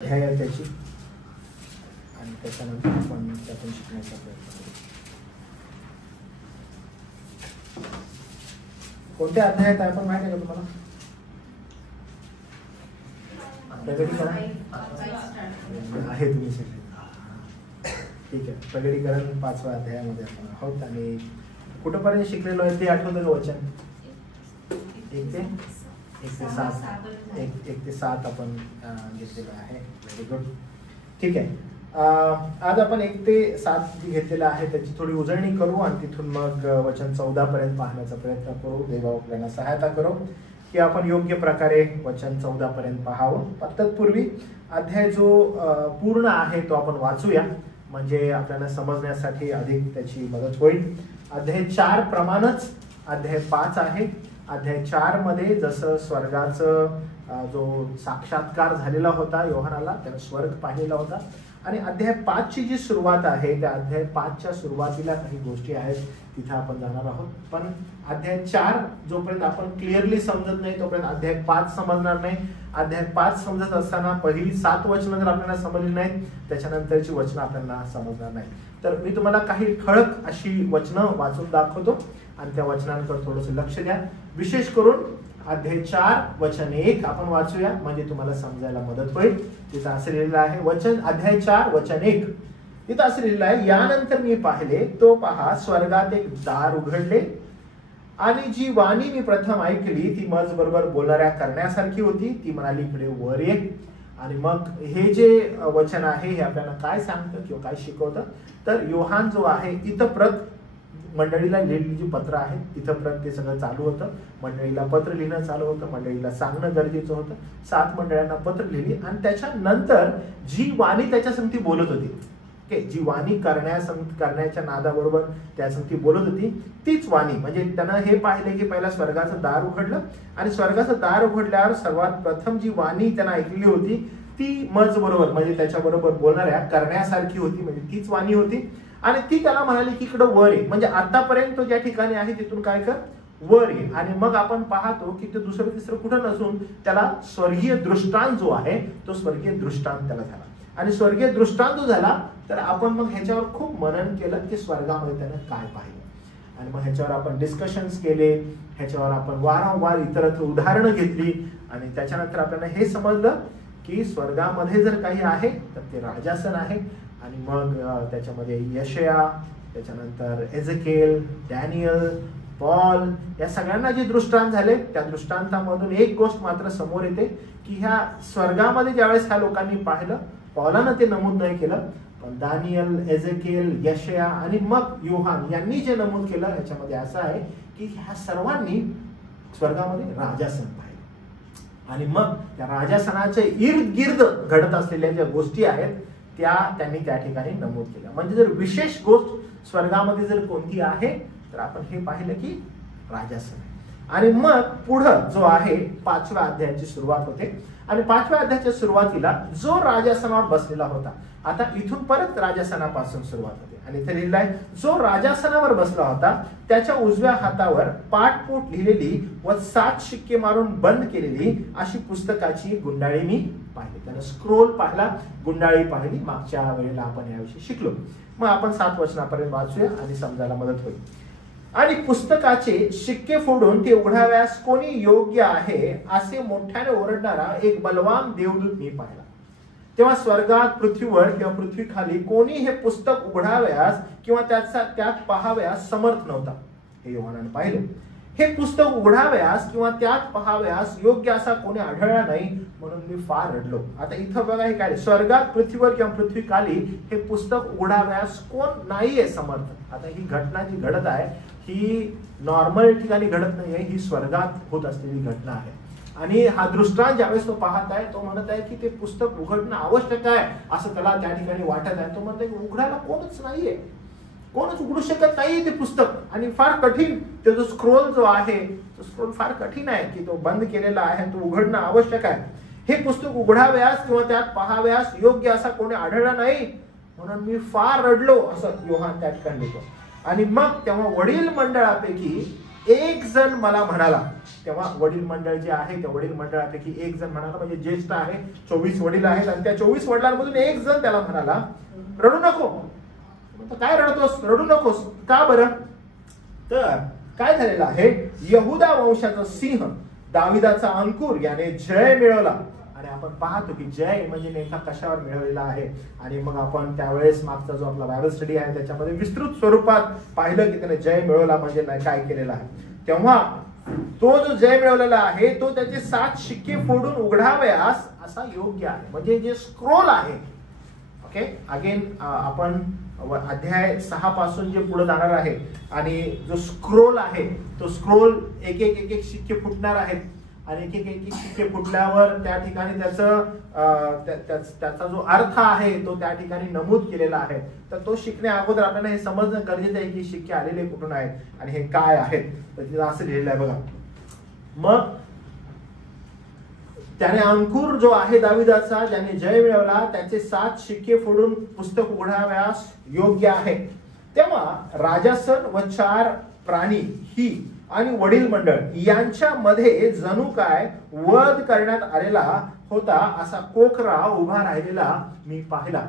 अध्याय आहे त्याची आणि त्याच्यानंतर आपण त्यातून शिकण्याचा प्रयत्न करू. कोणत्या अध्यायात आहे आपण माहिती आहे का तुम्हाला? प्रगटीकरण आहे तुम्ही सगळे. ठीक आहे, प्रगटीकरण 5व्या अध्यायामध्ये आपण आहोत आणि कुठंपर्यंत शिकलेलो आहे ते आठवतं का? वचन 1 ते 7 आपण घेतलेलं आहे. Very good. ठीक आहे, आज आपण 1 ते 7 जी घेतलेलं आहे त्याची थोडी उजळणी करू आणि तिथून मग वचन 14 पर्यंत पाहण्याचा प्रयत्न करू. देवा आपल्याला सहायता करू की आपण योग्य प्रकारे वचन 14 पर्यंत पाहावं. तत्पूर्वी अध्याय जो पूर्ण आहे तो आपण वाचूया, म्हणजे आपल्याला समजण्यासाठी अधिक त्याची मदत होईल. अध्याय 4 प्रमाणच अध्याय 5 आहे. अध्याय 4 मध्ये जसं स्वर्गाचं जो साक्षात्कार झालेला होता योहानाला, त्याने स्वर्ग पाहिलेला होता, आणि अध्याय 5 ची जी सुरुवात आहे त्या अध्याय 5 च्या सुरुवातीला काही गोष्टी आहेत तिथे आपण जाणार आहोत. पण अध्याय 4 जोपर्यंत आपण क्लिअरली समजत नाही तोपर्यंत अध्याय 5 समजणार नाही. अध्याय 5 समजत असताना पहिली 7 वचनं जर आपल्याला समजली नाहीत त्याच्यानंतरची वचनं आपल्याला समजणार नाही. तर मी तुम्हाला काही ठळक अशी वचनं वाचून दाखवतो आणि त्या वचनांकडे थोडंसं लक्ष द्या. विशेष करून अध्याय 4 वचन 1 आपण वाचूया, म्हणजे तुम्हाला समजायला मदत होईल. तिथं असं लिहिलेलं आहे, वचन अध्याय 4 वचन 1. तिथं असं लिहिलेलं आहे, यानंतर मी पाहिले तो पहा स्वर्गात एक दार उघडले आणि जी वाणी मी प्रथम ऐकली ती मज बरोबर बोलणाऱ्या करण्यासारखी होती. ती म्हणाली, इकडे वर ये. आणि मग हे जे वचन आहे हे आपल्याला काय सांगतं किंवा काय शिकवतं, तर योहान जो आहे इथप्रत मंडळीला लिहिलेली जी पत्र आहेत तिथपर्यंत ते सगळं चालू होतं. मंडळीला पत्र लिहिणं चालू होतं, मंडळीला सांगणं गरजेचं होतं. 7 मंडळांना पत्र लिहिली आणि त्याच्यानंतर जी वाणी त्याच्या संगती बोलत होती, जी वाणी करण्याच्या नादाबरोबर त्या संगती बोलत होती तीच वाणी, म्हणजे त्यानं हे पाहिले की पहिला स्वर्गाचं दार उघडलं आणि स्वर्गाचं दार उघडल्यावर सर्वात प्रथम जी वाणी त्यानं ऐकलेली होती ती मज बरोबर म्हणजे त्याच्याबरोबर बोलणाऱ्या करण्यासारखी होती, म्हणजे तीच वाणी होती. आणि ती त्याला म्हणाली की इकडं वर ये, म्हणजे आतापर्यंत तो ज्या ठिकाणी आहे तिथून काय कर, वर ये. आणि मग आपण पाहतो की ते दुसरं तिसरं कुठं नसून त्याला स्वर्गीय दृष्टांत जो आहे तो स्वर्गीय दृष्टांत त्याला झाला. आणि स्वर्गीय दृष्टांत जो झाला तर आपण मग ह्याच्यावर खूप मनन केलं की स्वर्गामध्ये त्यानं काय पाहिलं, आणि मग ह्याच्यावर आपण डिस्कशन्स केले, ह्याच्यावर आपण वारंवार इतरत्र उदाहरणं घेतली आणि त्याच्यानंतर आपल्याला हे समजलं की स्वर्गामध्ये जर काही आहे तर ते राजासन आहे. आणि मग त्याच्यामध्ये यशया, त्याच्यानंतर एझेकिएल, डॅनियल, पॉल या सगळ्यांना जे दृष्टांत झाले त्या दृष्टांतामधून एक गोष्ट मात्र समोर येते की ह्या स्वर्गामध्ये ज्यावेळेस ह्या लोकांनी पाहिलं, पॉलानं ते नमूद नाही केलं, पण दानियल, एझेकिएल, यशया आणि मग योहान यांनी जे नमूद केलं ह्याच्यामध्ये असं आहे की ह्या सर्वांनी स्वर्गामध्ये राजासन पाहिलं. आणि मग त्या राजासनाच्या इर्द गिर्द घडत असलेल्या ज्या गोष्टी आहेत त्यांनी त्या ठिकाणी नमूद केलं. म्हणजे जर विशेष गोष्ट स्वर्गामध्ये जर कोणती आहे तर आपण हे पाहिलं की राजासन आहे. आणि मग पुढं जो आहे 5व्या अध्यायाची सुरुवात होते आणि 5व्या अध्यायाच्या सुरुवातीला जो राजासनावर बसलेला होता, आता इथून परत राजासनापासून सुरुवात होते आणि इथे लिहिलं आहे, जो राजासनावर बसला होता त्याच्या उजव्या हातावर पाटपोट लिहिलेली व 7 शिक्के मारून बंद केलेली अशी पुस्तकाची गुंडाळी मी पाहिली. त्यानं स्क्रोल पाहिला, गुंडाळी पाहिली. मागच्या वेळेला आपण याविषयी शिकलो. मग आपण 7 वचनापर्यंत वाचूया आणि समजायला मदत होईल. आणि पुस्तकाचे शिक्के फोडून ते उघडाव्यास कोणी योग्य आहे असे मोठ्याने ओरडणारा एक बलवान देवदूत मी पाहिला. तेव्हा स्वर्गात, पृथ्वीवर किंवा पृथ्वीखाली कोणी हे पुस्तक उघडाव्यास किंवा त्यात पाहाव्यास समर्थ नव्हता. हे योहानाने पाहिलं. हे पुस्तक उघडाव्यास किंवा त्यात पाहाव्यास योग्य असा कोणी आढळला नाही, म्हणून मी फार रडलो. आता इथं बघा हे काय, स्वर्गात, पृथ्वीवर किंवा पृथ्वीखाली हे पुस्तक उघडाव्यास कोण नाहीये समर्थ. आता ही घटना जी घडत आहे ही नॉर्मल ठिकाणी घडत नाहीये, ही स्वर्गात होत असलेली घटना आहे. आणि हा दृष्टांत ज्यावेळेस तो पाहत आहे तो म्हणत आहे की ते पुस्तक उघडणं आवश्यक आहे असं त्याला त्या ठिकाणी वाटत आहे. तो म्हणत आहे की उघडायला कोणच नाहीये, कोणच उघडू शकत नाहीये ते पुस्तक, आणि फार कठीण ते जो स्क्रोल जो आहे तो स्क्रोल फार कठीण आहे की तो बंद केलेला आहे, तो उघडणं आवश्यक आहे. हे पुस्तक उघडाव्यास किंवा त्यात पाहाव्यास योग्य असा कोणी आढळला नाही, म्हणून मी फार रडलो असं योहान त्या ठिकाणी लिहितो. आणि मग तेव्हा वडील मंडळापैकी एक जण मला म्हणाला, तेव्हा वडील मंडळ जे आहे त्या वडील मंडळापैकी एक जण म्हणाला, म्हणजे ज्येष्ठ आहे, 24 वडील आहेत आणि त्या 24 वडिलांमधून एक जण त्याला म्हणाला, रडू नको. काय रडतोस, रडू नकोस, का बरं? तर काय झालेलं आहे, यहुदा वंशाचा सिंह दाविदाचा अंकुर याने जय मिळवला. आणि आपण पाहतो की जय म्हणजे नेमका कशावर मिळवलेला आहे. आणि मग आपण त्यावेळेस मागचा जो आपला बायबल स्टडी आहे त्याच्यामध्ये विस्तृत स्वरूपात पाहिलं की त्याने जय मिळवला म्हणजे काय केलेलं आहे. तेव्हा तो जो जय मिळवलेला आहे तो त्याचे 7 शिक्के फोडून उघडावयास असा योग्य आहे. म्हणजे जे स्क्रोल आहे, ओके, अगेन आपण अध्याय 6 पासून जे पुढे जाणार आहे आणि जो स्क्रोल आहे तो स्क्रोल एक एक शिक्के फुटणार आहेत आणि एक एक शिक्के फुटल्यावर त्या ठिकाणी त्याचा जो अर्थ आहे तो त्या ठिकाणी नमूद केलेला आहे. तर तो शिकण्या अगोदर आपल्याला हे समजणं गरजेचं आहे की शिक्के आलेले कुठून आहेत आणि हे काय आहेत. तर तिथं असं लिहिलेलं आहे बघा. मग त्याने अंकुर जो आहे दाविदाचा ज्याने जय मिळवला त्याचे 7 शिक्के फोडून पुस्तक उघडाव्यास योग्य आहे. तेव्हा राजासन व 4 प्राणी ही आणि वडील मंडळ यांच्यामध्ये जणू काय वध करण्यात आलेला होता असा कोकरा उभा राहिलेला मी पाहिला.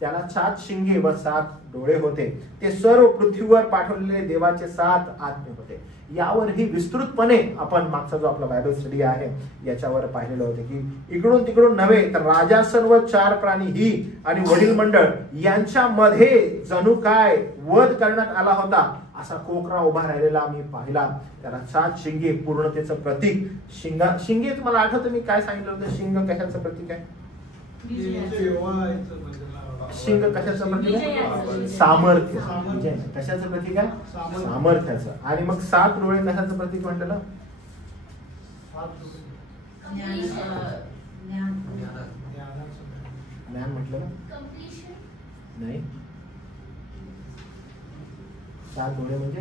त्याला 7 शिंगे व 7 डोळे होते. ते सर्व पृथ्वीवर पाठवलेले देवाचे 7 आत्मे होते. यावरही विस्तृतपणे आपण मागचा जो आपला बायबल स्टडी आहे याच्यावर पाहिलेलं होतं की इकडून तिकडून नव्हे तर राजा सर्व 4 प्राणी ही आणि वडील मंडळ यांच्यामध्ये जणू काय वध करण्यात आला होता असा कोकरा उभा राहिलेला मी पाहिला. त्याला 7 शिंगे पूर्णतेचं प्रतीक. शिंगे तुम्हाला आठवतं मी काय सांगितलं होतं? शिंग कशाचं प्रतीक आहे? शिंग कशाचं प्रतीक आहे? सामर्थ्य. कशाचं प्रतीक आहे? सामर्थ्याचं. आणि मग 7 डोळे कशाचं प्रतीक म्हटलं? ज्ञान म्हटलं ना? नाही. 7 डोळे म्हणजे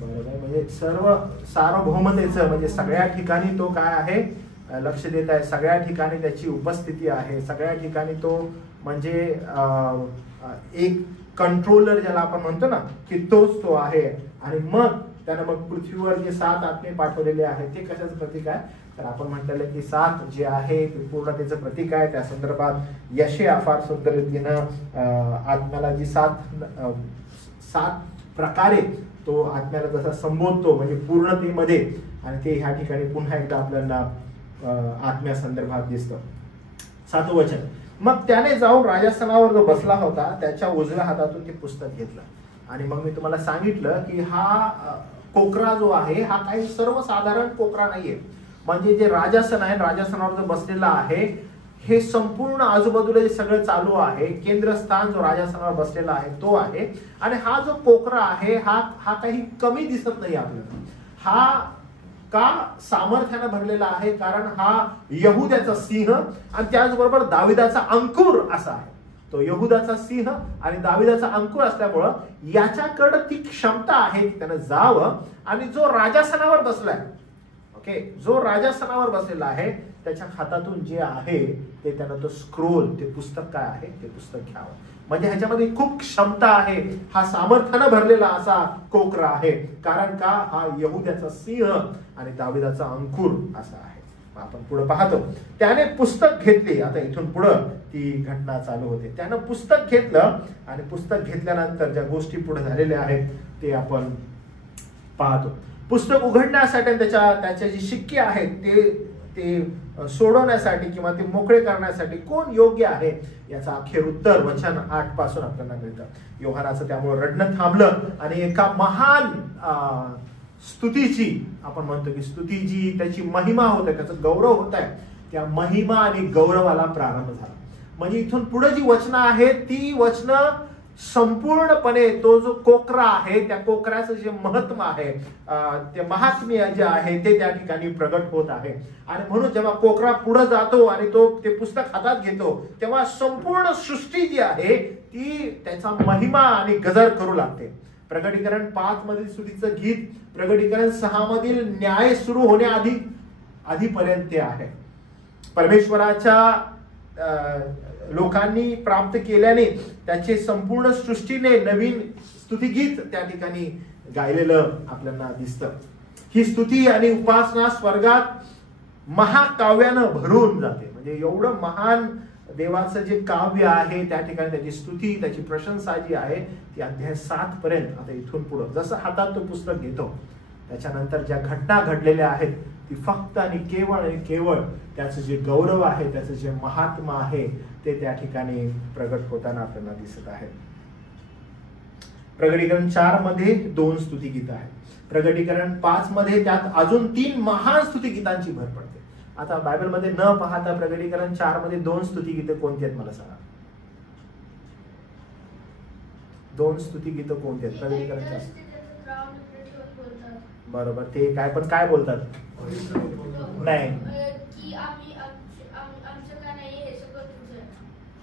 बरोबर, म्हणजे सर्व सार्वभौमतेचं, म्हणजे सगळ्या ठिकाणी तो काय आहे लक्ष देत आहे. सगळ्या ठिकाणी त्याची उपस्थिती आहे. सगळ्या ठिकाणी तो म्हणजे एक कंट्रोलर ज्याला आपण म्हणतो ना की तोच तो आहे. आणि मग त्यानं मग पृथ्वीवर जे 7 आत्मे पाठवलेले आहेत ते कशाचं प्रतीक आहे? तर आपण म्हटलेलं की 7 जे आहे ते पूर्णतेचं प्रतीक आहे. त्या संदर्भात यशया फार सुंदर रीतीनं आत्म्याला जी 7 प्रकारे तो आत्म्याला जसा संबोधतो म्हणजे पूर्णतेमध्ये, आणि ते ह्या ठिकाणी पुन्हा एकदा आपल्याला आत्म्या संदर्भात दिसतं. 7वं वचन. मग त्याने जाऊन राजासनावर जो बसला होता त्याच्या उजव्या हातातून ते पुस्तक घेतलं. आणि मग मी तुम्हाला सांगितलं की हा कोकरा जो आहे हा काही सर्वसाधारण कोकरा नाहीये. म्हणजे जे राजासन आहे, राजासनावर जो बसलेला आहे हे संपूर्ण आजूबाजूला जे सगळं चालू आहे, केंद्रस्थान जो राजासनावर बसलेला आहे तो आहे. आणि हा जो कोकरा आहे हा काही कमी दिसत नाही आपल्याला. हा का सामर्थ्यानं भरलेला आहे? कारण हा यहुदाचा सिंह आणि त्याचबरोबर दाविदाचा अंकुर असा आहे. तो यहुदाचा सिंह आणि दाविदाचा अंकुर असल्यामुळं याच्याकडे ती क्षमता आहे की त्यानं जावं आणि जो राजासनावर बसलाय, ओके, जो राजासनावर बसलेला आहे त्याच्या हातातून जे आहे ते त्यानं तो स्क्रोल, ते पुस्तक काय आहे ते पुस्तक घ्यावं. म्हणजे ह्याच्यामध्ये खूप क्षमता आहे. हा सामर्थ्यानं भरलेला असा कोकरा आहे. कारण का? हा यहुदाचा सिंह आणि दाविदाचा अंकुर असा आहे. आपण पुढे पाहतो. त्याने पुस्तक घेतले. आता इथून पुढं ती घटना चालू होते. त्यानं पुस्तक घेतलं आणि पुस्तक घेतल्यानंतर ज्या गोष्टी पुढे झालेल्या आहेत ते आपण पाहतो. पुस्तक उघडण्यासाठी त्याच्या जी शिक्के आहेत ते सोडवण्यासाठी किंवा ते मोकळे करण्यासाठी कोण योग्य आहे याचं अखेर उत्तर वचन 8 पासून आपल्याला मिळतं. योहानाचं त्यामुळे रडणं थांबलं आणि एका महान स्तुतीची, आपण म्हणतो की स्तुती जी त्याची महिमा होत आहे, त्याचं गौरव होत आहे, त्या महिमा आणि गौरवाला प्रारंभ झाला. म्हणजे इथून पुढे जी वचनं आहेत ती वचनं संपूर्णपणे तो जो कोकरा आहे त्या कोकऱ्याचं जे महत्व आहे, ते महात्म्य जे आहे ते त्या ठिकाणी प्रगट होत आहे. आणि म्हणून जेव्हा कोकरा पुढे जातो आणि तो ते पुस्तक हातात घेतो तेव्हा संपूर्ण सृष्टी जी आहे ती त्याचा महिमा आणि गजर करू लागते. प्रगटीकरण 5 मधील स्तुतीचं गीत प्रगटीकरण 6 मधील न्याय सुरू होण्याआधीपर्यंत आहे. परमेश्वराच्या लोकांनी प्राप्त केल्याने त्याचे संपूर्ण सृष्टीने नवीन स्तुतिगीत त्या ठिकाणी गायलेलं आपल्याला दिसतं. ही स्तुती आणि उपासना स्वर्गात महाकाव्यानं भरून जाते. म्हणजे एवढं महान देवाचं जे काव्य आहे त्या ठिकाणी त्याची स्तुती, त्याची प्रशंसा जी आहे ती अध्याय 7 पर्यंत. आता इथून पुढं जसं हातात तो पुस्तक घेतो त्याच्यानंतर ज्या घटना घडलेल्या आहेत ती फक्त आणि केवळ त्याचं जे गौरव आहे, त्याचं जे महात्मा आहे ते त्या ठिकाणी प्रगट होताना आपल्याला दिसत आहे. प्रगटीकरण 4 मध्ये 2 स्तुतिगीत आहेत. प्रगटीकरण 5 मध्ये त्यात अजून 3 महान स्तुतिगीतांची भर पडते. आता बायबलमध्ये न पाहता प्रगटीकरण 4 मध्ये 2 स्तुतिगीतं कोणती आहेत मला सांगा. 2 स्तुतिगीतं कोणती आहेत प्रगटीकरण 4? बरोबर. ते काय पण काय बोलतात? नाही,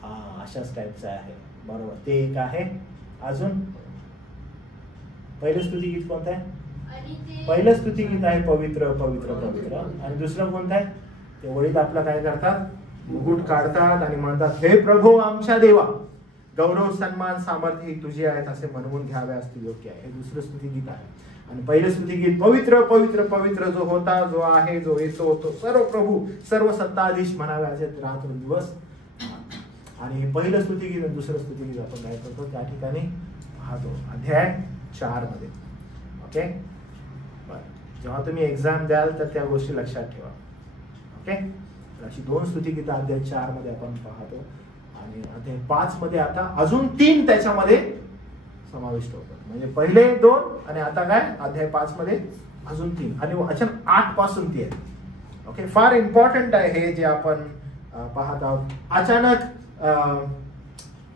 हा अशाच टाईपचं आहे. बरोबर, ते एक आहे. अजून पहिलं स्तुतिगीत कोणतं आहे? पहिलं स्तुतिगीत आहे पवित्र पवित्र पवित्र. आणि दुसरं कोणतं आहे? ते वळीत आपला काय करतात, मुकुट काढतात आणि म्हणतात, हे प्रभू आमच्या देवा, गौरव सन्मान सामर्थ्य तुझे आहेत असे म्हणवून घ्याव्यास तू योग्य आहे. हे दुसरं स्तुतिगीत आहे. आणि पहिलं स्तुतिगीत पवित्र पवित्र पवित्र जो होता, जो आहे, जो येतो, तो सर्व प्रभू सर्व सत्ताधीश म्हणाव्याचे रात्र दिवस. आणि पहिलं स्तुतिगीत आणि दुसरं स्तुतिगीत आपण काय करतो त्या ठिकाणी पाहतो अध्याय 4 मध्ये. ओके, जेव्हा तुम्ही एक्झाम द्याल तर त्या गोष्टी लक्षात ठेवा. ओके, अशी 2 स्तुतिगीतं अध्याय 4 मध्ये आपण पाहतो. आणि अध्याय 5 मध्ये आता अजून 3 त्याच्यामध्ये समाविष्ट होतात. म्हणजे पहिले 2 आणि आता काय अध्याय 5 मध्ये अजून 3 आणि वचन 8 पासून ती आहे. ओके, फार इम्पॉर्टंट आहे हे जे आपण पाहत आहोत. अचानक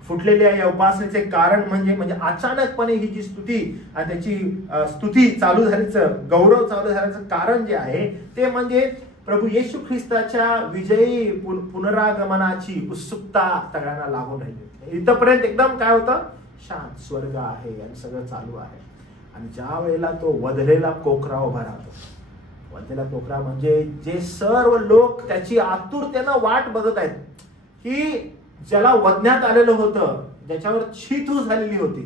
फुटलेल्या या उपासनेचे कारण म्हणजे अचानकपणे ही जी स्तुती आणि त्याची स्तुती चालू झाल्याचं, गौरव चालू झाल्याचं कारण जे आहे ते म्हणजे प्रभू येशू ख्रिस्ताच्या विजयी पुनरागमनाची उत्सुकता सगळ्यांना लागून राहिली. इथपर्यंत एकदम काय होतं, शांत स्वर्ग आहे आणि सगळं चालू आहे. आणि ज्या वेळेला तो वधलेला कोकरा उभा राहतो, वधलेला कोकरा म्हणजे जे सर्व लोक त्याची आतुरतेनं वाट बघत आहेत की ज्याला वधण्यात आलेलं होतं, ज्याच्यावर छितू झालेली होती,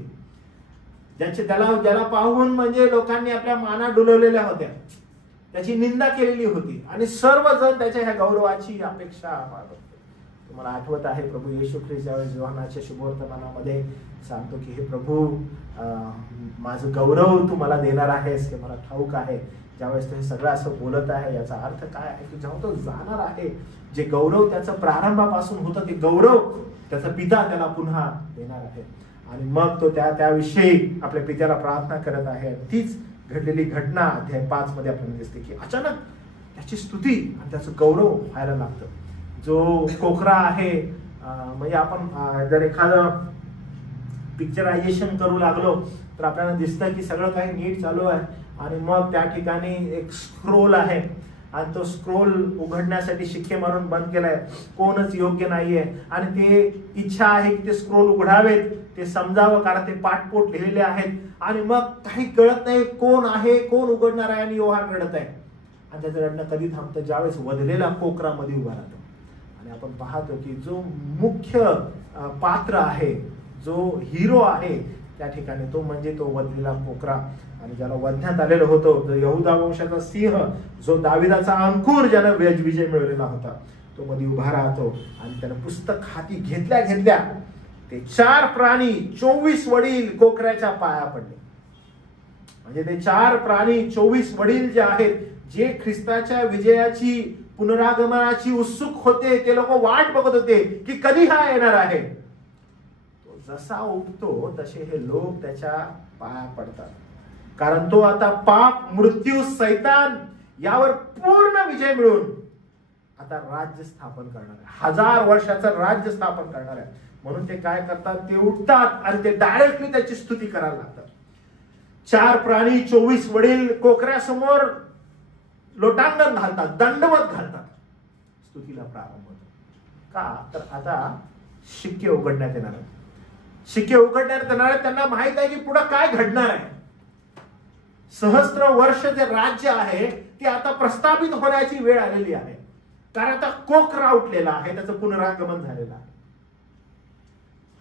ज्याला पाहून म्हणजे लोकांनी आपल्या माना डुलवलेल्या होत्या, त्याची निंदा केलेली होती आणि सर्वजण त्याच्या ह्या गौरवाची अपेक्षा बाळगत होते. तुम्हाला आठवत आहे प्रभू येशू ख्रिस्त ज्यावेळेस योहानाच्या शुभवर्तमानामध्ये सांगतो की हे प्रभू माझं गौरव तू मला देणार आहेस हे मला ठाऊक आहे. ज्यावेळेस ते सगळं असं बोलत आहे याचा अर्थ काय आहे की जेव्हा तो जाणार आहे, जे गौरव त्याचं प्रारंभापासून होतं ते गौरव त्याचा पिता त्याला पुन्हा देणार आहे. आणि मग तो त्याविषयी आपल्या पित्याला प्रार्थना करत आहे. तीच घडलेली घटना अध्याय 5 मध्ये आपल्याला दिसते की अचानक त्याची स्तुती आणि त्याचं गौरव व्हायला लागतं. जो कोकरा आहे, म्हणजे आपण जर एखादं पिक्चरायझेशन करू लागलो तर आपल्याला दिसतं की सगळं काही नीट चालू आहे आणि मग त्या ठिकाणी एक स्क्रोल आहे आणि तो स्क्रोल उघडण्यासाठी शिक्के मारून बंद केलाय, कोणच योग्य नाहीये आणि ते इच्छा आहे की ते स्क्रोल उघडावेत, ते समजावं, कारण ते पाठपोट लिहिलेले आहेत आणि मग काही कळत नाही कोण आहे, कोण उघडणार आहे आणि योहान रडत आहे. आणि त्याचं रडणं कधी थांबतं, ज्यावेळेस वधलेला कोकरामध्ये उभा राहतो. आणि आपण पाहतो की जो मुख्य पात्र आहे, जो हिरो आहे त्या ठिकाणी तो म्हणजे तो वधलेला कोकरा. आणि ज्याला वधण्यात आलेलं होतं, जो यहुदा वंशाचा सिंह, जो दाविदाचा अंकुर ज्यानं विजय मिळवलेला होता, तो मध्ये उभा राहतो. आणि त्यानं पुस्तक हाती घेतल्या घेतल्या ते 4 प्राणी 24 वडील कोकऱ्याच्या पाया पडले. म्हणजे ते 4 प्राणी 24 वडील जे आहेत, जे ख्रिस्ताच्या विजयाची पुनरागमनाची उत्सुक होते, ते लोक वाट बघत होते की कधी हा येणार आहे. तो जसा उठतो तसे हे लोक त्याच्या पाया पडतात, कारण तो आता पाप, मृत्यू, सैतान यावर पूर्ण विजय मिळवून आता राज्य स्थापन करणार आहे, 1000 वर्षाचं राज्य स्थापन करणार आहे. म्हणून ते काय करतात, ते उठतात आणि ते डायरेक्टली त्याची स्तुती करायला लागतात. 4 प्राणी 24 वडील कोकऱ्यासमोर लोटांगण घालतात, दंडवत घालतात. स्तुतीला प्रारंभ होतो. का तर आता शिक्के उघडण्यात येणार आहे. शिक्के उघडण्यात येणार आहे, त्यांना माहित आहे की पुढे काय घडणार आहे. सहस्त्र वर्ष जे राज्य आहे ते आता प्रस्थापित होण्याची वेळ आलेली आहे. कारण आता कोकरा उठलेला आहे, त्याचं पुनरागमन झालेलं आहे.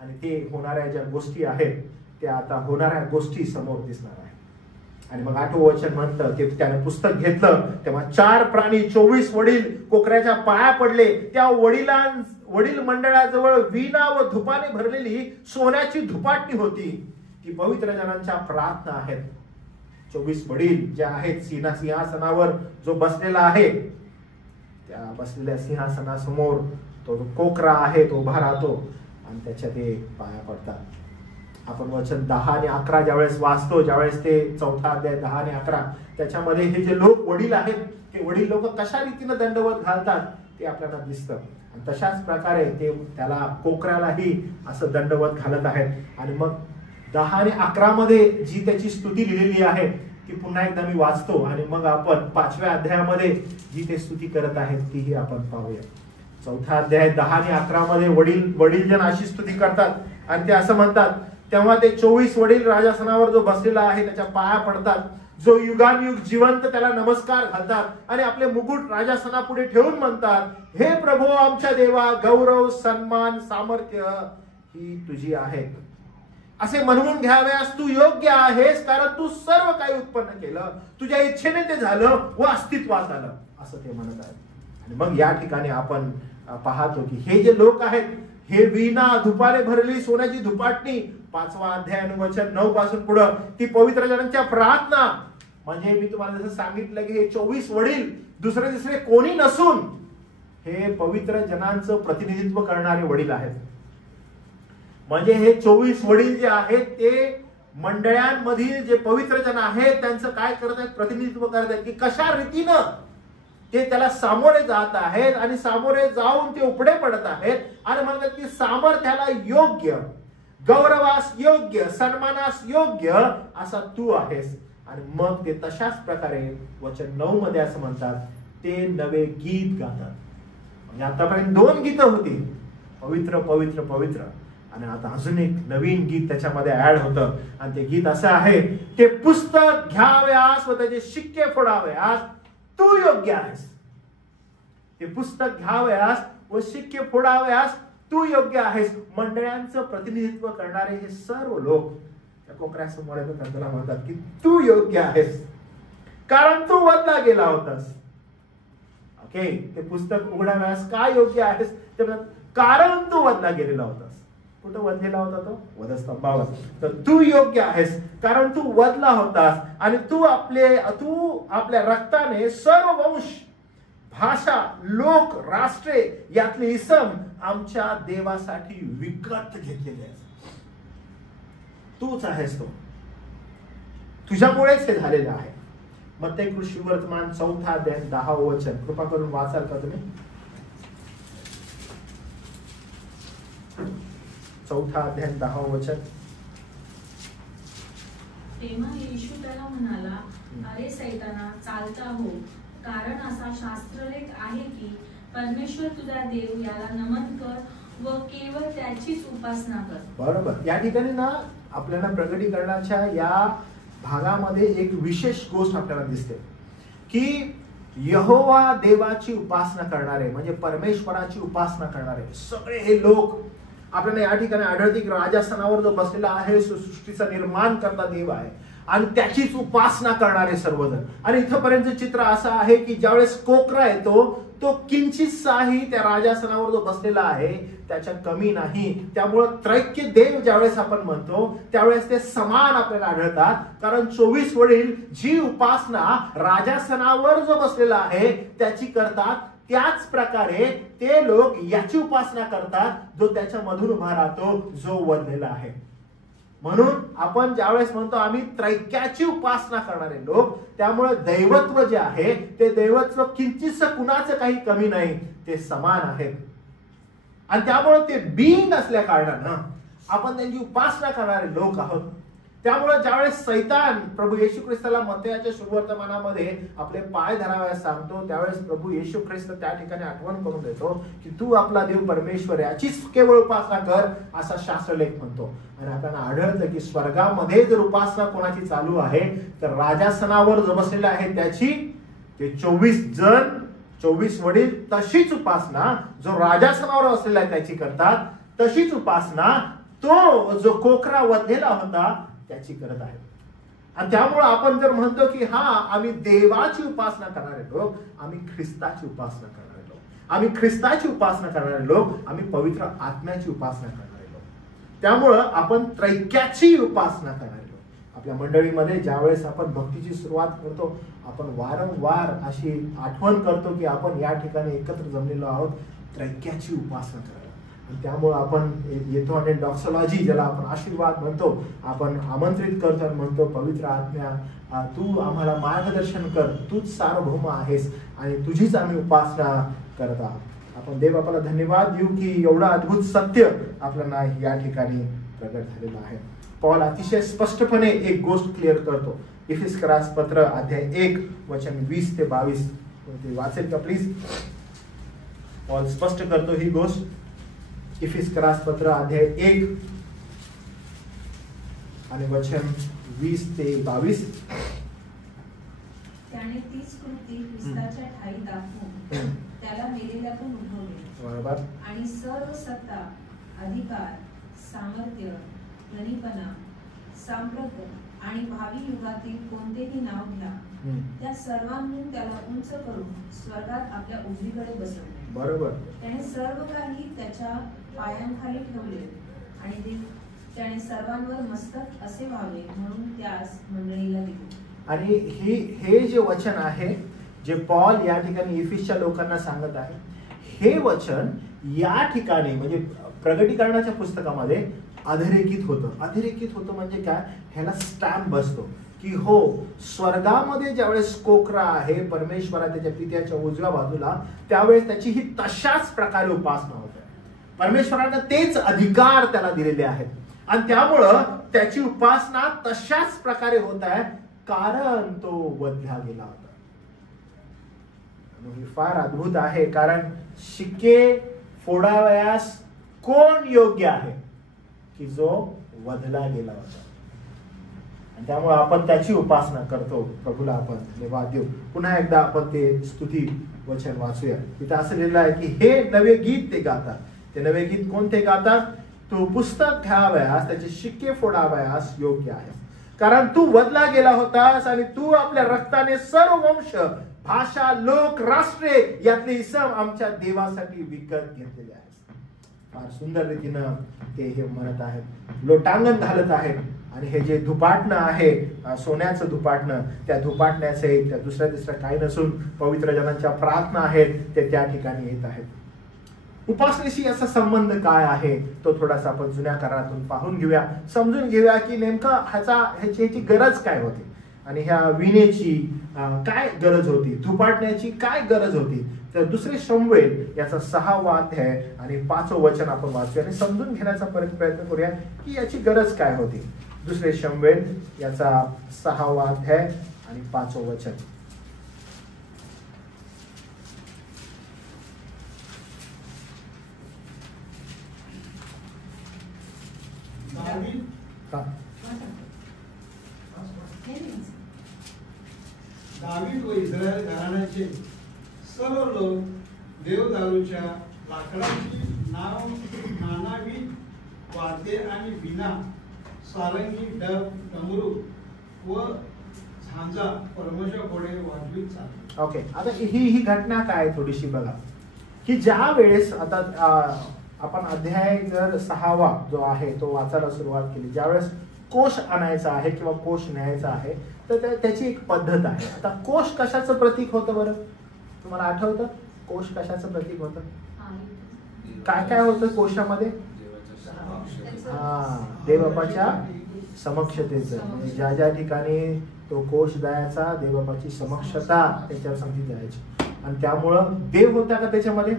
आणि ते होणाऱ्या ज्या गोष्टी आहेत त्या आता होणाऱ्या गोष्टी समोर दिसणार आहे. आणि मग 8वं वचन म्हणतं की त्याने पुस्तक घेतलं तेव्हा 4 प्राणी 24 वडील कोकऱ्याच्या पाया पडले. त्या वडील मंडळाजवळ वीणा व धुपाने भरलेली सोन्याची धुपाटणी होती. ती पवित्र जनांच्या प्रार्थना आहेत. 24 वडील जे आहेत, सिंहासनावर जो बसलेला आहे, त्या बसलेल्या सिंहासनासमोर तो जो कोकरा आहे तो उभा राहतो आणि त्याच्या ते पाया पडतात. आपण वचन 10 आणि 11 ज्यावेळेस वाचतो, ज्यावेळेस ते 4था अध्याय 10 आणि 11 त्याच्यामध्ये हे जे लोक वडील आहेत ते वडील लोक कशा रीतीने दंडवत घालतात ते आपल्याला दिसतं. आणि तशाच प्रकारे ते त्याला कोकरालाही असं दंडवत घालत आहेत. आणि मग 10 आणि 11 मध्ये जी त्याची स्तुती लिहिलेली आहे ती पुन्हा एकदा मी वाचतो आणि मग आपण 5व्या अध्यायामध्ये जी ते स्तुती करत आहेत तीही आपण पाहूया. 4था अध्याय 10 आणि 11 मध्ये वडीलजन अशी स्तुती करतात आणि ते असं म्हणतात, तेव्हा ते 24 वडील राजासनावर जो बसलेला आहे त्याच्या पाया पडतात, जो युगानुयुग जिवंत त्याला नमस्कार घालतात आणि आपले मुकुट राजासनापुढे ठेवून म्हणतात, हे प्रभू आमच्या देवा, गौरव सन्मान सामर्थ्य ही तुझी आहेत. असे म्हणून घ्याव्यास तू योग्य आहेस, कारण तू सर्व काही उत्पन्न केलं, तुझ्या इच्छेने ते झालं व अस्तित्वात आलं, असं ते म्हणत आहेत. आणि मग या ठिकाणी आपण पाहतो की हे जे लोक आहेत हे वीणा धुपाने भरलेली सोन्याची धुपाटणी, 5वा अध्याय आणि वचन 9 पासून पुढं ती पवित्र जनांच्या प्रार्थना. म्हणजे मी तुम्हाला जसं सांगितलं की हे 24 वडील दुसरे तिसरे कोणी नसून हे पवित्र जनांचं प्रतिनिधित्व करणारे वडील आहेत. म्हणजे हे 24 वडील जे आहेत ते मंडळांमधील जे पवित्र जन आहेत त्यांचं काय करत आहेत, प्रतिनिधित्व करत आहेत की कशा रीतीनं ते त्याला सामोरे जात आहेत आणि सामोरे जाऊन ते उपडे पडत आहेत आणि म्हणतात की सामर्थ्याला योग्य, गौरवास योग्य, सन्मानास योग्य असा तू आहेस. आणि मग ते तशाच प्रकारे वचन 9 मध्ये असं म्हणतात, ते नवे गीत गातात. म्हणजे आतापर्यंत 2 गीतं होती, पवित्र पवित्र पवित्र, आणि आता अजून एक नवीन गीत त्याच्यामध्ये ऍड होतं. आणि ते गीत असं आहे, ते पुस्तक घ्याव्यास व त्याचे शिक्के फोडाव्यास तू योग्य आहेस. ते पुस्तक घ्याव्यास व शिक्के फोडाव्यास तू योग्य आहेस. मंडळांचं प्रतिनिधित्व करणारे हे सर्व लोक त्या कोकऱ्यासमोर त्याला म्हणतात की तू योग्य आहेस, कारण तू वधला गेला होतास. ओके, ते पुस्तक उघडाव्यास काय योग्य आहेस, ते म्हणतात कारण तू वधला गेलेला होतास. कुठं वधलेला होता तो? वधस्तंभावर. तर तू योग्य आहेस कारण तू वधला होतास आणि तू आपल्या रक्ताने सर्व वंश, भाषा, लोक, राष्ट्रे यातले इसम आमच्या देवासाठी विकत घेतलेले आहेत. तूच आहेस तो, तुझ्यामुळेच हे झालेलं आहे. मत्ती सुवर्तमान 4था अध्याय 10व वचन कृपा करून वाचाल का तुम्ही? 4था अध्याय 10व वचन. तेव्हा येशू त्याला म्हणाला, अरे सैताना, चालता हो, कारण असा शास्त्रलेख आहे की परमेश्वर तुझा देव याला नमन कर व केवळ त्याचीच उपासना कर. बरोबर. या ठिकाणी ना आपल्याला प्रगटीकरणाच्या या भागामध्ये एक विशेष गोष्ट आपल्याला दिसते की यहोवा देवाची उपासना करणारे, म्हणजे परमेश्वराची उपासना करणारे सगळे हे लोक आपल्याला या ठिकाणी आढळते की राजासनावर जो बसलेला आहे सृष्टीचा निर्माण करता देव आहे आणि त्याचीच उपासना करणारे सर्वजण. आणि इथपर्यंत चित्र असं आहे की ज्यावेळेस कोकरा येतो तो किंचितसाही त्या राजासनावर जो बसलेला आहे त्याच्या कमी नाही. त्यामुळं त्रैक्य देव ज्यावेळेस आपण म्हणतो त्यावेळेस ते समान आपल्याला आढळतात. कारण 24 वडील जी उपासना राजासनावर जो बसलेला आहे त्याची करतात, त्याच प्रकारे ते लोक याची उपासना करतात जो त्याच्या मधून उभा राहतो, जो वधलेला आहे. म्हणून आपण ज्यावेळेस म्हणतो आम्ही त्रैक्याची उपासना करणारे लोक, त्यामुळे दैवत्व जे आहे ते दैवत्व किंचितसं कुणाचं काही कमी नाही, ते समान आहेत. आणि त्यामुळे ते बीइंग असल्या कारणानं आपण त्यांची उपासना करणारे लोक आहोत. त्यामुळे ज्यावेळेस सैतान प्रभू येशू ख्रिस्ताला मत्तयाच्या सुवर्तमानामध्ये आपले पाय धराव्यास सांगतो त्यावेळेस प्रभू येशू ख्रिस्त त्या ठिकाणी आठवण करून देतो की तू आपला देव परमेश्वर याचीच केवळ उपासना कर असा शास्त्रलेख म्हणतो. आणि आपल्याला आढळतं की स्वर्गामध्ये जर उपासना कोणाची चालू आहे तर राजासनावर जो बसलेला आहे त्याची. ते 24 24 वडील तशीच उपासना जो राजासनावर असलेला आहे त्याची करतात, तशीच उपासना तो जो कोकरा वधलेला होता त्याची करत आहे. आणि त्यामुळे आपण जर म्हणतो की हा आम्ही देवाची उपासना करणारे लोक, आम्ही ख्रिस्ताची उपासना करणारे लोक, आम्ही ख्रिस्ताची उपासना करणारे लोक, आम्ही पवित्र आत्म्याची उपासना करणारे लोक. त्यामुळं आपण त्रैक्याची उपासना करणारे लोक. आपल्या मंडळीमध्ये ज्यावेळेस आपण भक्तीची सुरुवात करतो, आपण वारंवार अशी आठवण करतो की आपण या ठिकाणी एकत्र जमलेलो आहोत त्रैक्याची उपासना करायला. आणि त्यामुळं आपण येतो आणि डॉक्सॉलॉजी ज्याला आपण आशीर्वाद म्हणतो, आपण आमंत्रित करतो आणि म्हणतो पवित्र आत्म्या तू आम्हाला मार्गदर्शन कर, तूच सार्वभौम आहेस आणि तुझीच आम्ही उपासना करत आहोत. आपण देव आपल्याला धन्यवाद देऊ की एवढं अद्भुत सत्य आपल्याला या ठिकाणी प्रगट झालेलं आहे. पॉल अतिशय स्पष्टपणे एक गोष्ट क्लिअर करतो. इफिस्करास पत्र अध्याय 1 वचन 20 ते 22 वाचेल का प्लीज? पॉल स्पष्ट करतो ही गोष्ट. इफिस्करास पत्र अध्याय 1 आणि वचन 20 ते 22. त्याने तीच कृती ख्रिस्ताच्या ठाई दाखवून त्याला मेलेल्यातून उठवले. बरोबर. आणि सर्व सत्ता, अधिकार, सामर्थ्य, धनीपणा, सामर्थ्य आणि भावी युगातील कोणतेही नाव घ्या, त्या सर्वांहून त्याला उंच करून स्वर्गात आपल्या उजवीकडे बसवले. बरोबर. त्याने सर्व काही त्याच्या पायांखाली ठेवले आणि त्याने सर्वांवर मस्तक असे व्हावे म्हणून त्यास मंडळीला दिले. आणि हे जे वचन आहे जे पॉल या ठिकाणी इफिसच्या लोकांना सांगत आहे, हे वचन या ठिकाणी म्हणजे प्रगटीकरणाच्या पुस्तकामध्ये अधोरेखित होतं. अधोरेखित होतं म्हणजे काय? ह्याला स्टॅम्प बसतो की हो, स्वर्गामध्ये ज्यावेळेस कोकरा आहे परमेश्वरा त्याच्या पित्याच्या उजव्या बाजूला, त्यावेळेस त्याची ही तशाच प्रकारे उपासना होते. परमेश्वरानं तेच अधिकार त्याला दिलेले आहेत आणि त्यामुळं त्याची उपासना तशाच प्रकारे होत आहे कारण तो वधला गेला होता. हे फार अद्भुत आहे. कारण शिक्के फोडावयास कोण योग्य आहे की जो वधला गेला होता. आणि त्यामुळे आपण त्याची उपासना करतो. प्रभूला आपण धन्यवाद देऊ. पुन्हा एकदा आपण ते स्तुती वचन वाचूया. तिथे असं लिहिलं आहे की हे नवे गीत ते गातात. ते नवे गीत कोणते गातात? तू पुस्तक घ्यावयास, त्याचे शिक्के फोडावयास योग्य आहे, कारण तू वधला गेला होतास आणि तू आपल्या रक्ताने सर्व वंश, भाषा, लोक, राष्ट्रे यातले इसम आमच्या देवासाठी विकत घेतलेले आहेत. फार सुंदर रीतीनं ते हे म्हणत आहेत. लोटांगण घालत आहेत आणि हे जे धुपाटणं आहे सोन्याचं धुपाटणं, त्या धुपाटण्याचे त्या दुसऱ्या तिसऱ्या काही नसून पवित्र जनांच्या प्रार्थना आहेत ते त्या ठिकाणी येत आहेत. उपासनेशी याचा संबंध काय आहे तो थोडासा आपण जुन्या करारातून पाहून घेऊया, समजून घेऊया की नेमकं ह्याची गरज काय होती आणि ह्या विणेची काय गरज होती, धुपाटण्याची काय गरज होती. तर दुसरे शमूएल याचा 6वा अध्याय आणि 5वं वचन आपण वाचूया आणि समजून घेण्याचा प्रयत्न करूया की याची गरज काय होती. दुसरे शमूएल याचा 6वा अध्याय आणि 5वं वचन. दावीद व इस्रायल घराण्याचे सर्व लोक देवदारूच्या लाकडाची नाव, नानाविध वाद्ये आणि वीणा, सारंगी, डब, डमरू व झांजा परमेश्वर पुढे वाजवीत चालले. ओके, आता ही घटना काय थोडीशी बघा की ज्या वेळेस आता आपण अध्याय जर 6वा जो आहे तो वाचायला सुरुवात केली, ज्यावेळेस कोश आणायचा आहे किंवा कोश न्यायचा आहे तर त्याची एक पद्धत आहे. आता कोश कशाचं प्रतीक होतं बरं? तुम्हाला आठवतं कोश कशाचं प्रतीक होतं? काय काय होतं कोशामध्ये? देवबापाच्या समक्षतेचं, म्हणजे ज्या ज्या ठिकाणी तो कोश द्यायचा देवबापाची समक्षता त्याच्यावर संगती द्यायची. आणि त्यामुळं देव होता का त्याच्यामध्ये?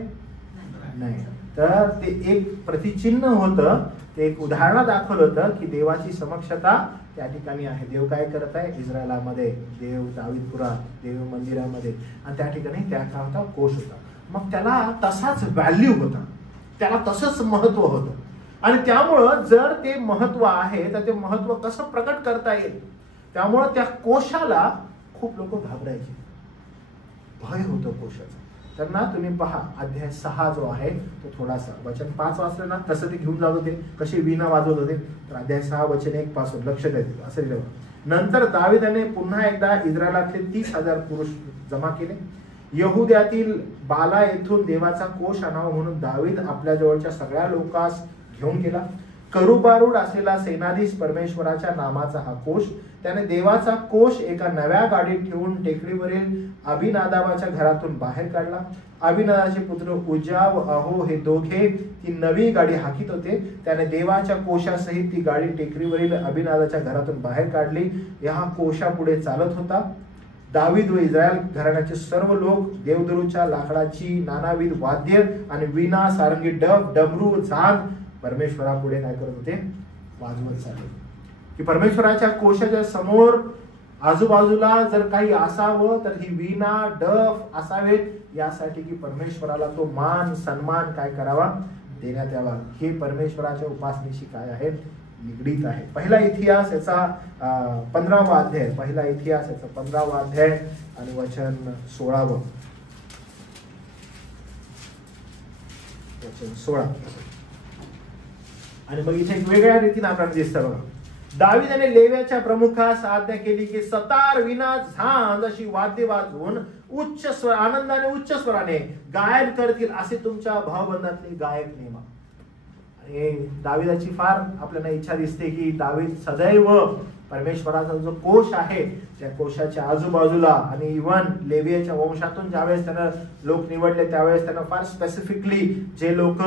नाही. तर ते एक प्रतिचिन्ह होतं, ते एक उदाहरण दाखवलं होतं की देवाची समक्षता त्या ठिकाणी आहे. देव काय करत आहे इस्रायलामध्ये, देव दावीदपुरा देव मंदिरामध्ये, आणि त्या ठिकाणी त्या काळाचा कोश होता. मग त्याला तसाच व्हॅल्यू होता, त्याला तसंच महत्व होतं. आणि त्यामुळं जर ते महत्व आहे तर ते महत्व कसं प्रकट करता येईल, त्यामुळं त्या कोशाला खूप लोक घाबरायचे, भय होतं कोशाचं. तर ना तुम्ही पहा अध्याय 6 जो आहे तो थोडासा, वचन 5 वाचलं ना तसं ते घेऊन जात होते, कशी वीणा वाजवत होते. तर अध्याय 6 वचन 1 पासून लक्ष द्यायचं असं लिहिलं. नंतर दाविदाने पुन्हा एकदा इस्रायलातले 30,000 पुरुष जमा केले. यहुद्यातील बाला येथून देवाचा कोष आणावा म्हणून दावीद आपल्या जवळच्या सगळ्या लोकांस घेऊन गेला. करुबारूड असलेला सेनाधीश परमेश्वराच्या नामाचा हा कोष. त्याने देवाचा कोष एका नव्या गाडीत ठेवून टेकडीवरील अभिनादाबाच्या घरातून बाहेर काढला. अभिनादाचे पुत्र उज्जा व अहो हे दोघे ती नवी गाडी हाकीत होते. त्याने देवाच्या कोशासहित ती गाडी टेकडीवरील अभिनादाच्या घरातून बाहेर काढली. या कोशापुढे चालत होता. दावीद व इस्रायल घराण्याचे सर्व लोक देवदरूच्या लाकडाची नानाविध वाद्य आणि वीणा, सारंगी, डफ, डमरू, झांज परमेश्वरापुढे काय करत होते, वाजवत चालले. की परमेश्वराच्या कोशाच्या समोर आजूबाजूला जर काही असावं तर ही वीणा, डफ असावेत, यासाठी की परमेश्वराला तो मान सन्मान काय करावा, देण्यात यावा. हे परमेश्वराच्या उपासनेशी काय आहे, निगडीत आहे. पहिला इतिहास याचा 15वा अध्याय, पहिला इतिहास याचा 15वा अध्याय आणि वचन 16. वचन 16. आणि मग इथे एक वेगळ्या रीतीने आपल्याला दिसतं बघा. दाविदाने लेव्याच्या प्रमुखास आज्ञा केली की सतार, वीणा, झांज अशी वाद्य वाजवून उच्च स्वर आनंदाने उच्च स्वराने गायन करतील असे तुमच्या भावबंधातले गायक नेमा. आणि दाविदाची फार आपल्याला इच्छा दिसते की दावीद सदैव परमेश्वराचा जो कोश आहे त्या कोशाच्या आजूबाजूला, आणि इव्हन लेवियाच्या वंशातून ज्यावेळेस त्यांना लोक निवडले त्यावेळेस त्यांना फार स्पेसिफिकली जे लोक